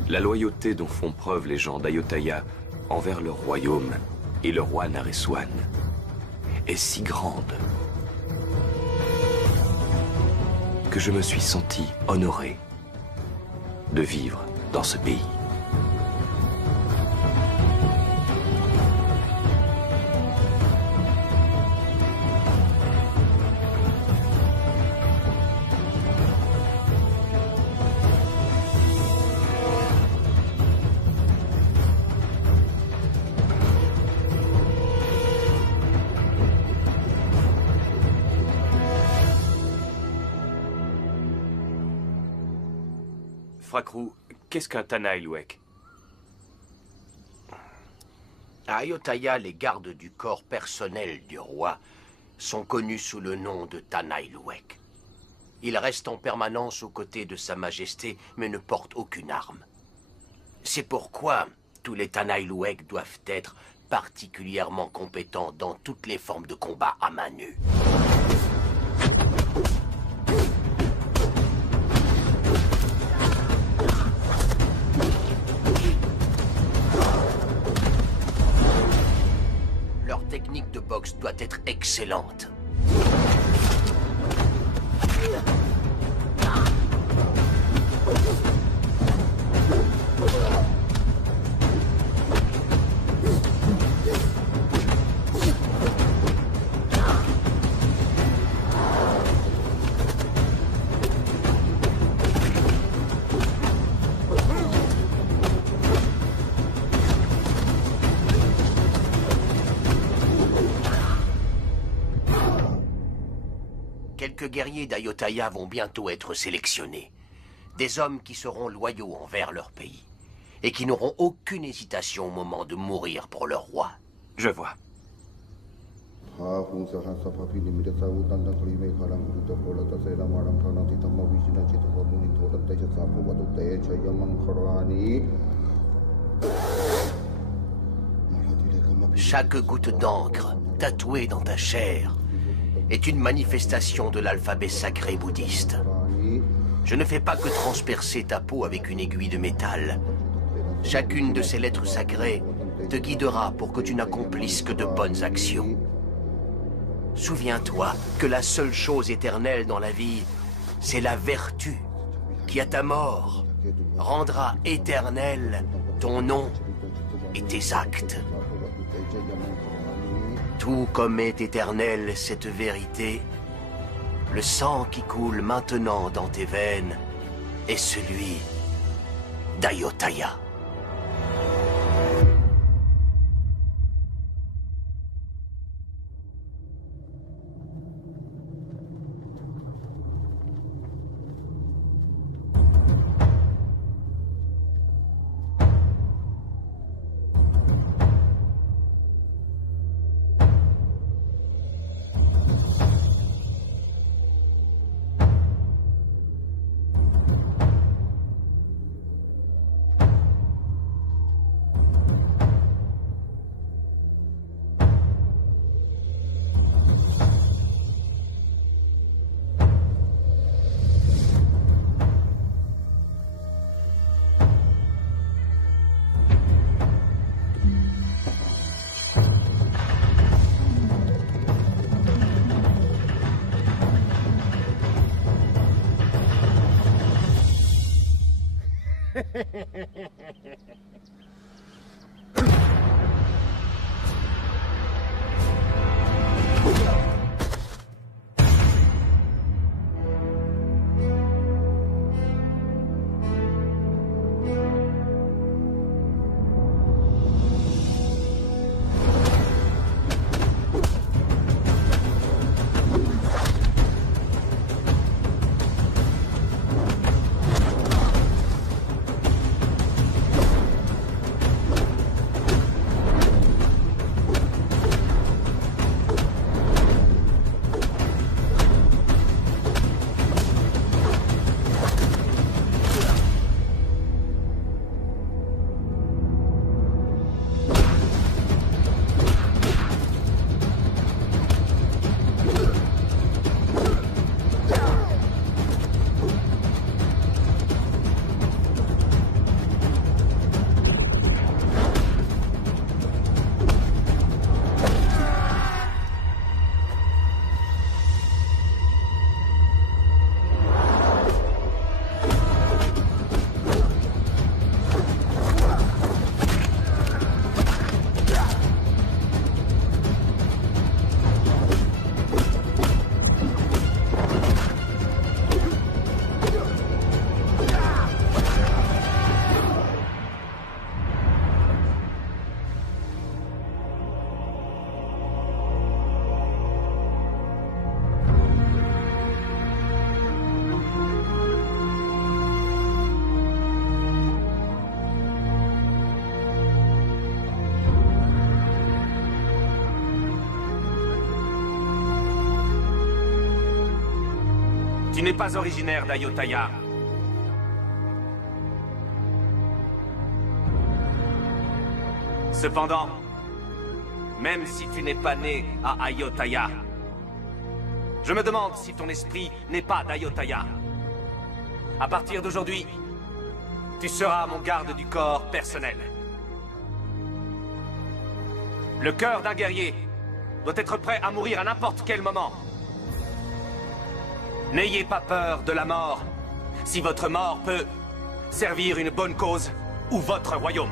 La loyauté dont font preuve les gens d'Ayutthaya envers leur royaume et le roi Naresuan est si grande que je me suis senti honoré de vivre dans ce pays. Frakrou, qu'est-ce qu'un Tanaïlouek? À Ayotthaya, les gardes du corps personnel du roi sont connus sous le nom de Tanaïlouek. Ils restent en permanence aux côtés de Sa Majesté, mais ne portent aucune arme. C'est pourquoi tous les Tanaïlouek doivent être particulièrement compétents dans toutes les formes de combat à main nue. Leur technique de boxe doit être excellente. Quelques guerriers d'Ayotthaya vont bientôt être sélectionnés. Des hommes qui seront loyaux envers leur pays et qui n'auront aucune hésitation au moment de mourir pour leur roi. Je vois. Chaque goutte d'encre tatouée dans ta chair est une manifestation de l'alphabet sacré bouddhiste. Je ne fais pas que transpercer ta peau avec une aiguille de métal. Chacune de ces lettres sacrées te guidera pour que tu n'accomplisses que de bonnes actions. Souviens-toi que la seule chose éternelle dans la vie, c'est la vertu qui, à ta mort, rendra éternel ton nom et tes actes. Tout comme est éternelle cette vérité, le sang qui coule maintenant dans tes veines est celui d'Ayotthaya. Tu n'es pas originaire d'Ayotaya. Cependant, même si tu n'es pas né à Ayotaya, je me demande si ton esprit n'est pas d'Ayotaya. À partir d'aujourd'hui, tu seras mon garde du corps personnel. Le cœur d'un guerrier doit être prêt à mourir à n'importe quel moment. N'ayez pas peur de la mort, si votre mort peut servir une bonne cause ou votre royaume.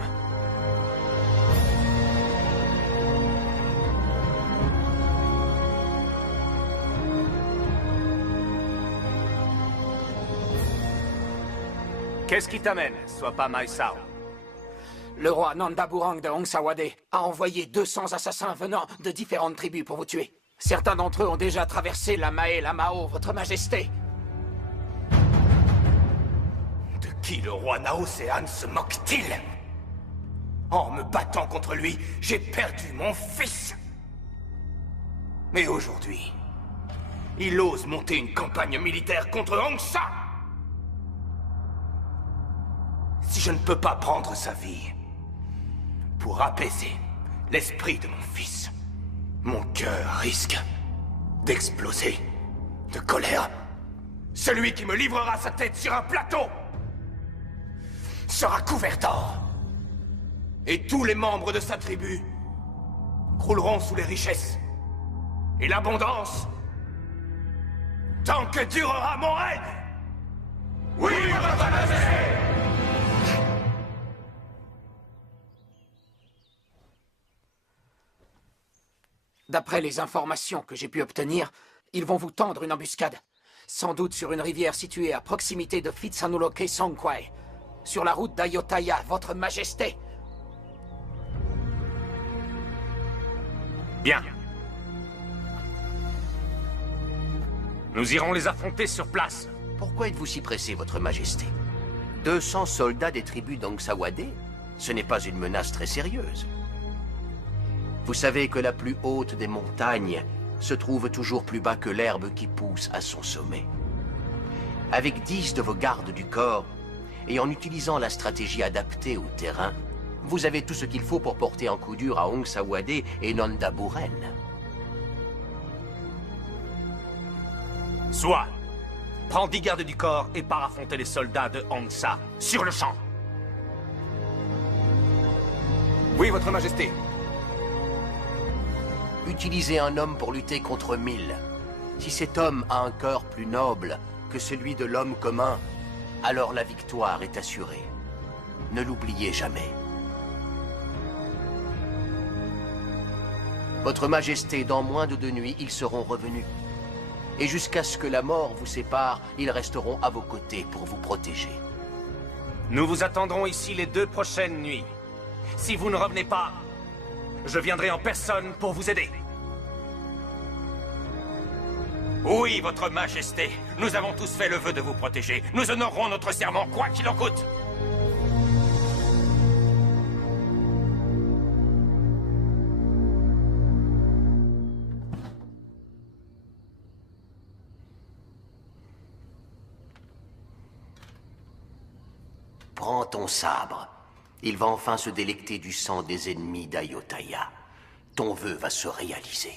Qu'est-ce qui t'amène, sois pas Maesao? Le roi Nandaburang de Hongsawade a envoyé 200 assassins venant de différentes tribus pour vous tuer. Certains d'entre eux ont déjà traversé la Mae et la Mao, votre majesté. De qui le roi Naosean se moque-t-il? En me battant contre lui, j'ai perdu mon fils. Mais aujourd'hui, il ose monter une campagne militaire contre Hongsa. Si je ne peux pas prendre sa vie pour apaiser l'esprit de mon fils, mon cœur risque d'exploser de colère. Celui qui me livrera sa tête sur un plateau sera couvert d'or. Et tous les membres de sa tribu crouleront sous les richesses et l'abondance tant que durera mon règne. Oui, votre majesté! D'après les informations que j'ai pu obtenir, ils vont vous tendre une embuscade. Sans doute sur une rivière située à proximité de Phitsanulok Songkwai. Sur la route d'Ayotaya, votre majesté. Bien. Nous irons les affronter sur place. Pourquoi êtes-vous si pressé, votre majesté? 200 soldats des tribus d'Hongsawade? Ce n'est pas une menace très sérieuse. Vous savez que la plus haute des montagnes se trouve toujours plus bas que l'herbe qui pousse à son sommet. Avec 10 de vos gardes du corps, et en utilisant la stratégie adaptée au terrain, vous avez tout ce qu'il faut pour porter un coup dur à Hongsawade et Nandaburen. Soit, prends 10 gardes du corps et pars affronter les soldats de Hongsa, sur le champ. Oui, votre majesté. Utilisez un homme pour lutter contre 1000. Si cet homme a un cœur plus noble que celui de l'homme commun, alors la victoire est assurée. Ne l'oubliez jamais. Votre Majesté, dans moins de 2 nuits, ils seront revenus. Et jusqu'à ce que la mort vous sépare, ils resteront à vos côtés pour vous protéger. Nous vous attendrons ici les 2 prochaines nuits. Si vous ne revenez pas, je viendrai en personne pour vous aider. Oui, votre majesté, nous avons tous fait le vœu de vous protéger. Nous honorerons notre serment, quoi qu'il en coûte. Prends ton sabre. Il va enfin se délecter du sang des ennemis d'Ayotaya. Ton vœu va se réaliser.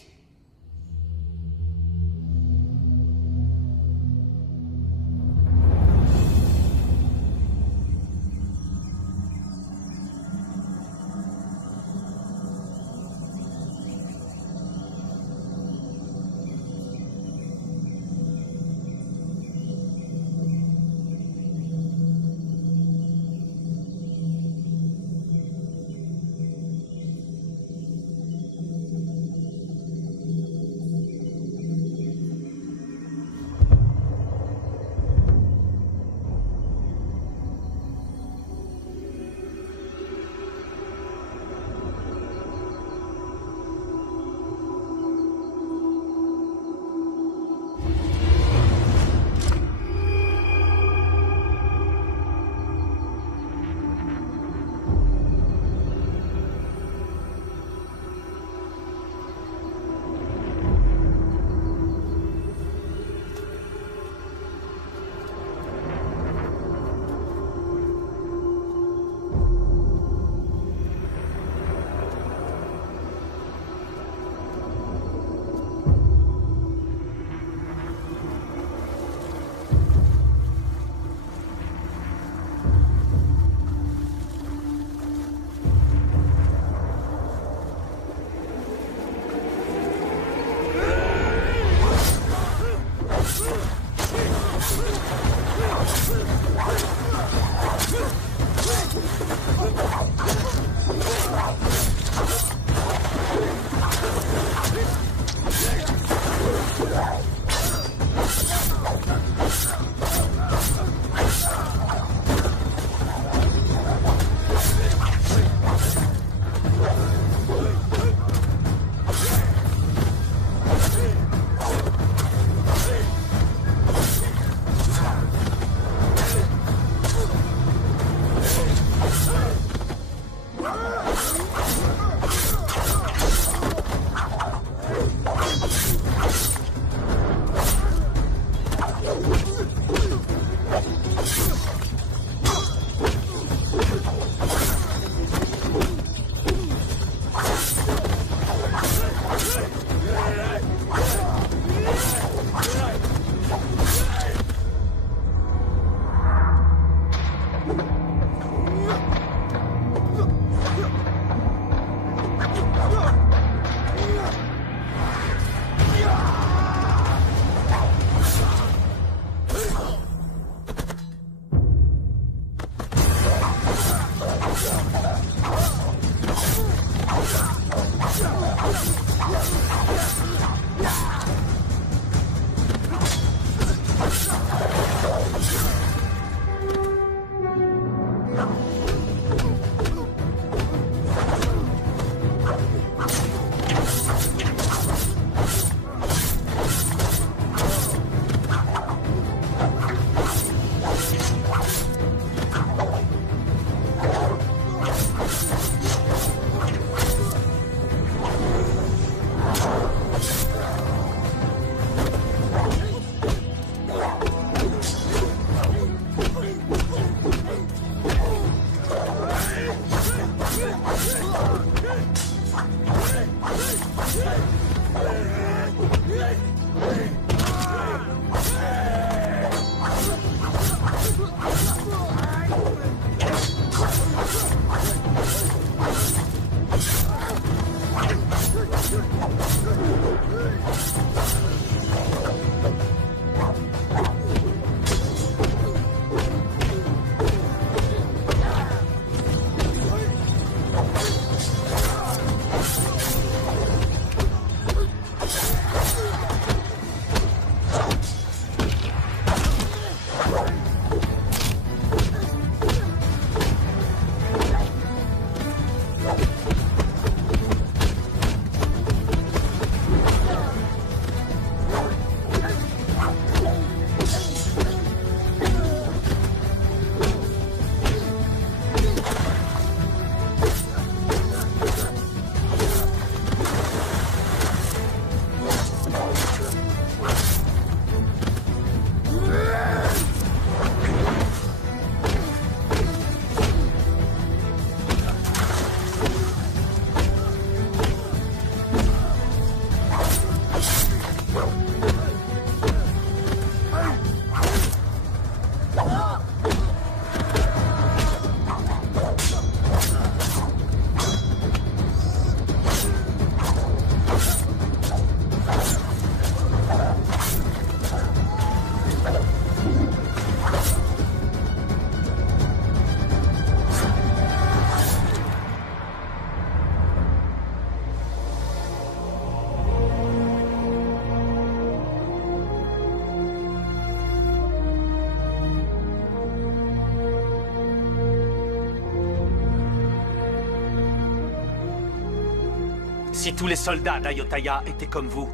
Si tous les soldats d'Ayutthaya étaient comme vous,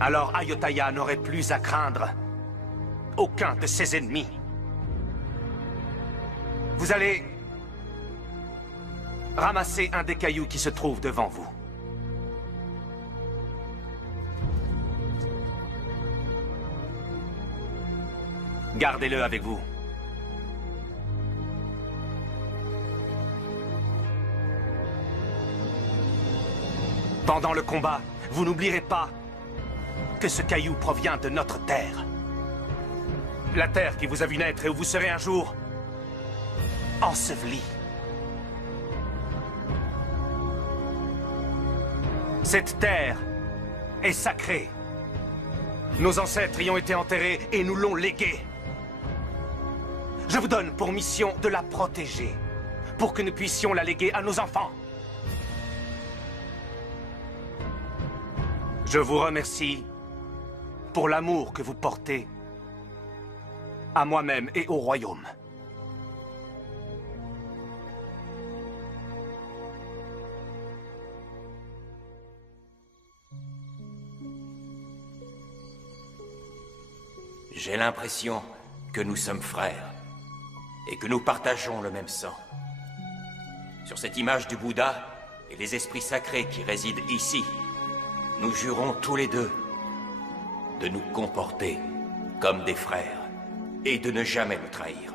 alors Ayutthaya n'aurait plus à craindre aucun de ses ennemis. Vous allez ramasser un des cailloux qui se trouve devant vous. Gardez-le avec vous. Pendant le combat, vous n'oublierez pas que ce caillou provient de notre terre. La terre qui vous a vu naître et où vous serez un jour enseveli. Cette terre est sacrée. Nos ancêtres y ont été enterrés et nous l'ont léguée. Je vous donne pour mission de la protéger, pour que nous puissions la léguer à nos enfants. Je vous remercie pour l'amour que vous portez à moi-même et au royaume. J'ai l'impression que nous sommes frères et que nous partageons le même sang. Sur cette image du Bouddha et les esprits sacrés qui résident ici, nous jurons tous les deux de nous comporter comme des frères et de ne jamais nous trahir.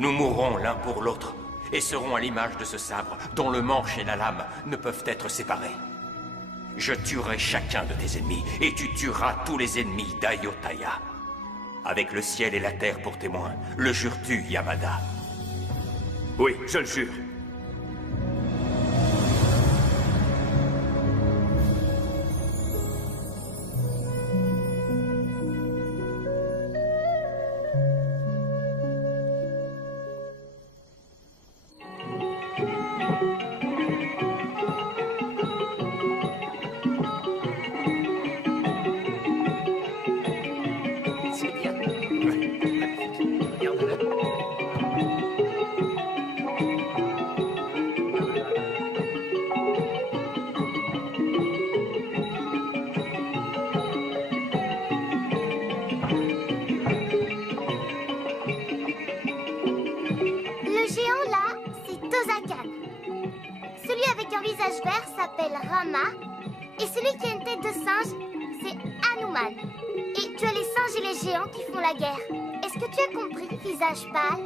Nous mourrons l'un pour l'autre et serons à l'image de ce sabre dont le manche et la lame ne peuvent être séparés. Je tuerai chacun de tes ennemis et tu tueras tous les ennemis d'Ayutthaya. Avec le ciel et la terre pour témoins, le jures-tu, Yamada? Oui, je le jure. Et celui qui a une tête de singe, c'est Hanuman. Et tu as les singes et les géants qui font la guerre. Est-ce que tu as compris, visage pâle?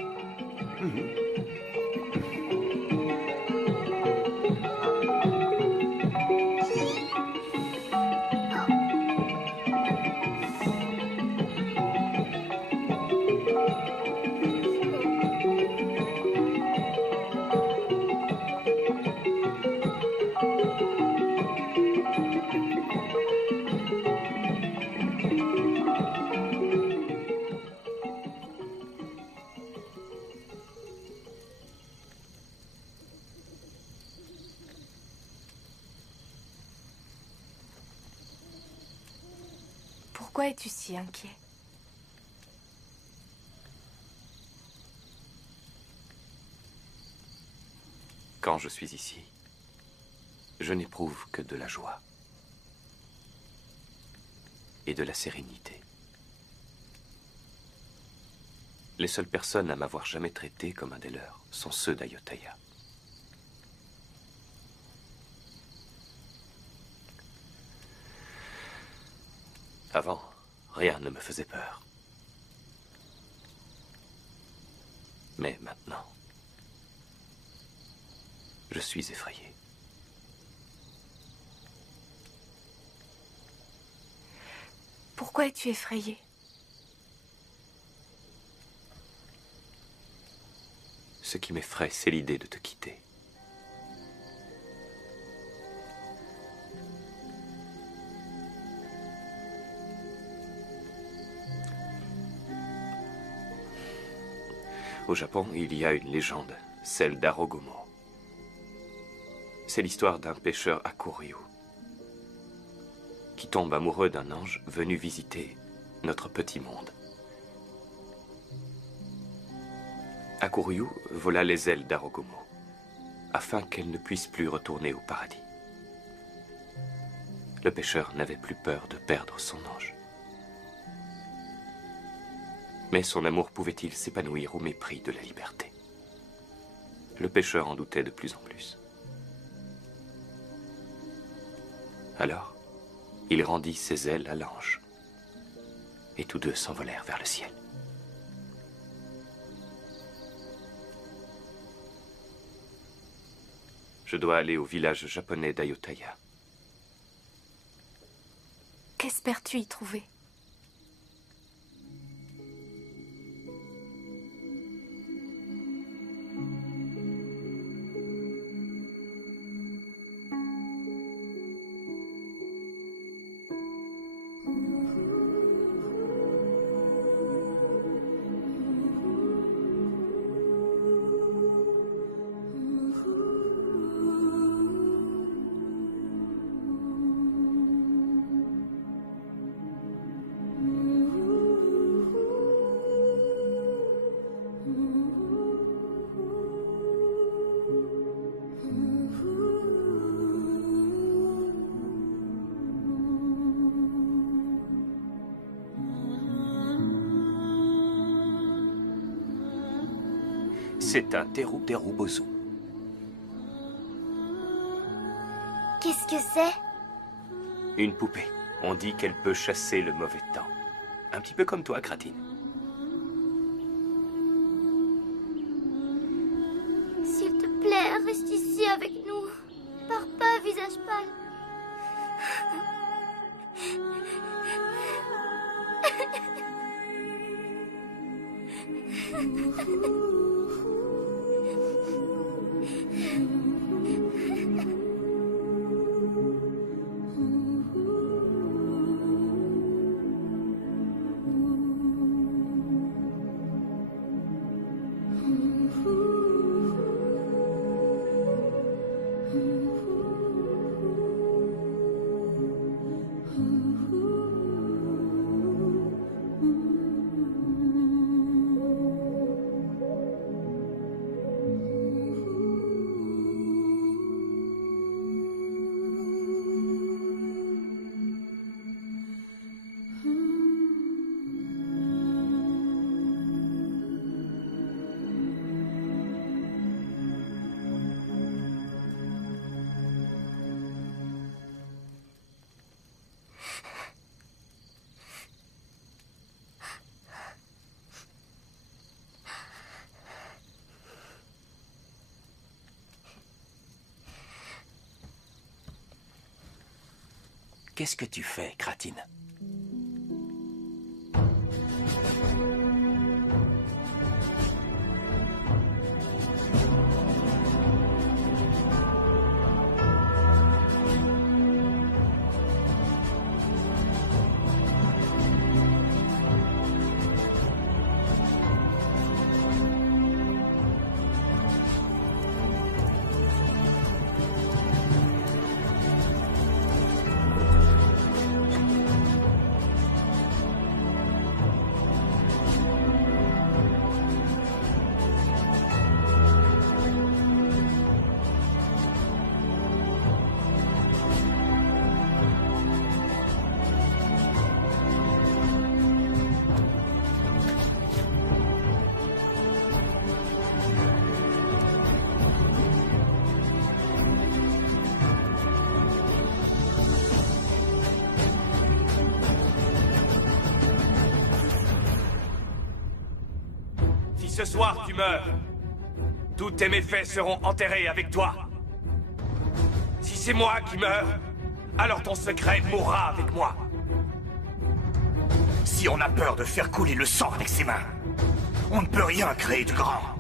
Pourquoi es-tu si inquiet? Quand je suis ici, je n'éprouve que de la joie et de la sérénité. Les seules personnes à m'avoir jamais traité comme un des leurs sont ceux d'Ayutthaya. Avant, rien ne me faisait peur. Mais maintenant, je suis effrayé. Pourquoi es-tu effrayé? Ce qui m'effraie, c'est l'idée de te quitter. Au Japon, il y a une légende, celle d'Arogomo. C'est l'histoire d'un pêcheur Hakuryu qui tombe amoureux d'un ange venu visiter notre petit monde. Hakuryu vola les ailes d'Arogomo afin qu'elle ne puisse plus retourner au paradis. Le pêcheur n'avait plus peur de perdre son ange. Mais son amour pouvait-il s'épanouir au mépris de la liberté? Le pêcheur en doutait de plus en plus. Alors, il rendit ses ailes à l'ange, et tous deux s'envolèrent vers le ciel. Je dois aller au village japonais d'Ayutthaya. Qu'espères-tu y trouver? C'est un Teru Bozu. Qu'est-ce que c'est? Une poupée. On dit qu'elle peut chasser le mauvais temps. Un petit peu comme toi, Kratine. S'il te plaît, reste ici avec nous. Pars pas, visage pâle. Qu'est-ce que tu fais, Kratine? ce soir tu meurs, tous tes méfaits seront enterrés avec toi. Si c'est moi qui meurs, alors ton secret mourra avec moi. Si on a peur de faire couler le sang avec ses mains, on ne peut rien créer de grand.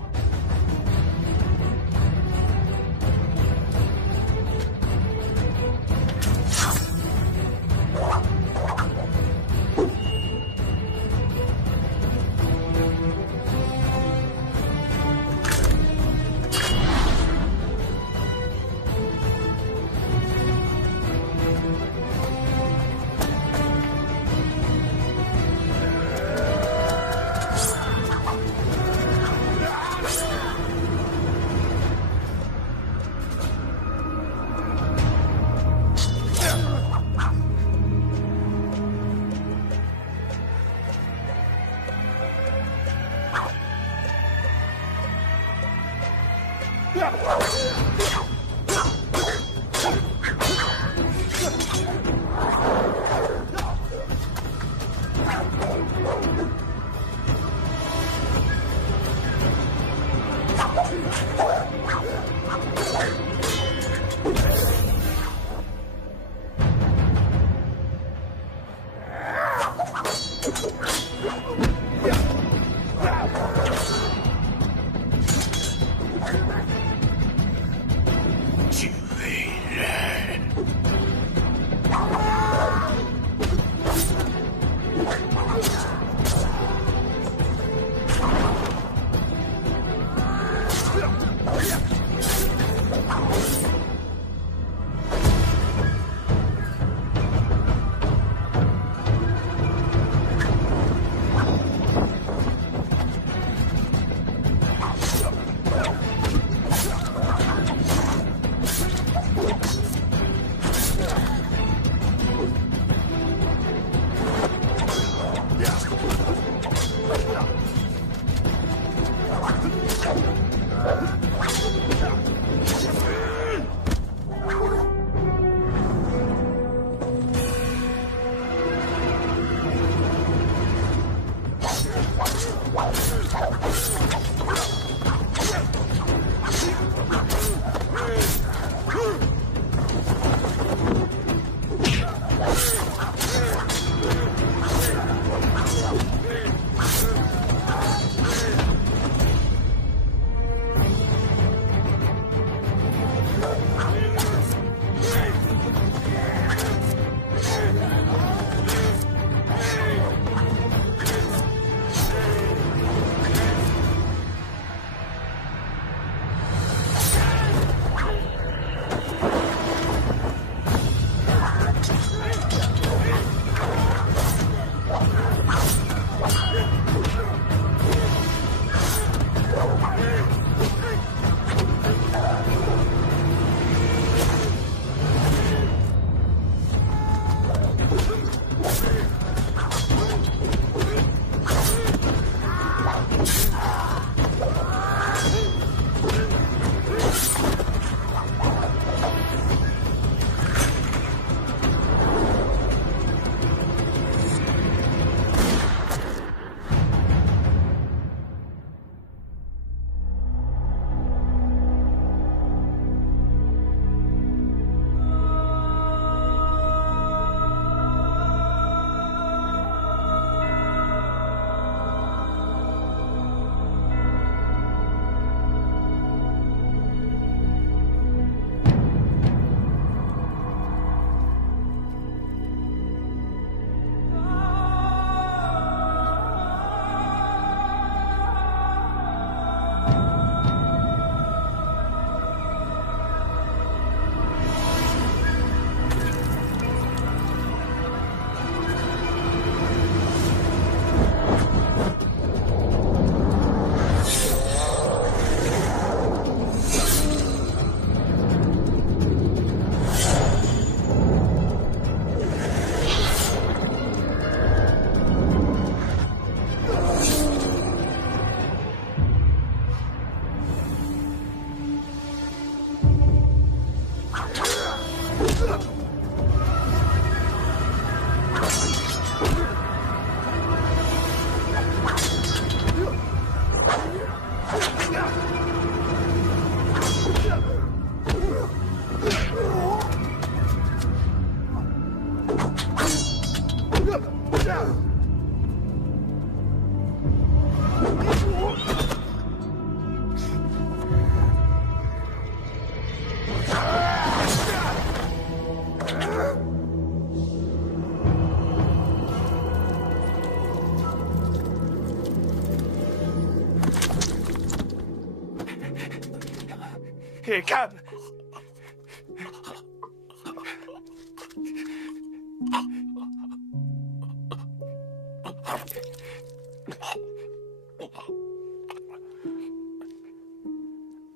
Hé, Cam!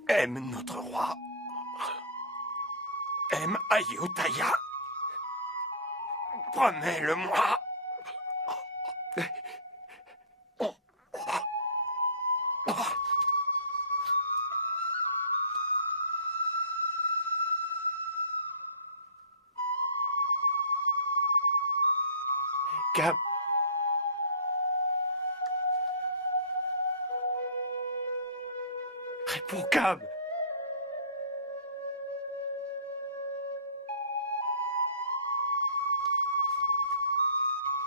Aime notre roi. Aime Ayutthaya. Promets-le-moi. Cam. Réponds, Cam.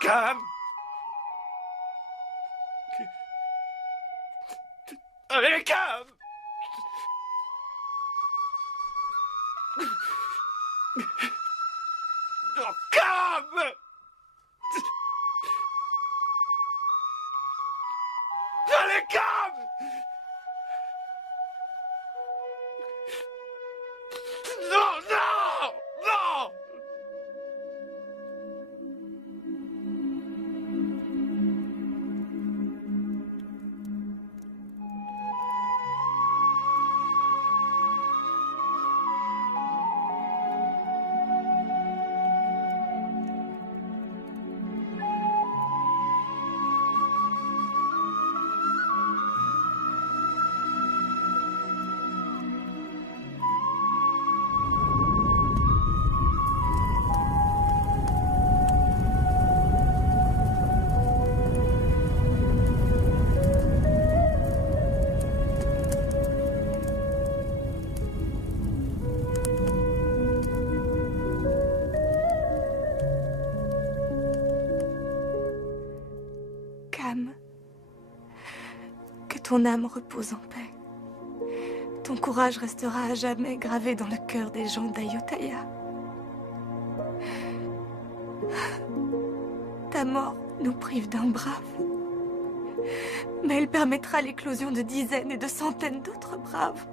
Cam. Allez, Cam. Oh, Cam. Allez, Cam. Non, non, non. Cam, que ton âme repose en paix. Ton courage restera à jamais gravé dans le cœur des gens d'Ayutthaya. Ta mort nous prive d'un brave, mais elle permettra l'éclosion de dizaines et de centaines d'autres braves.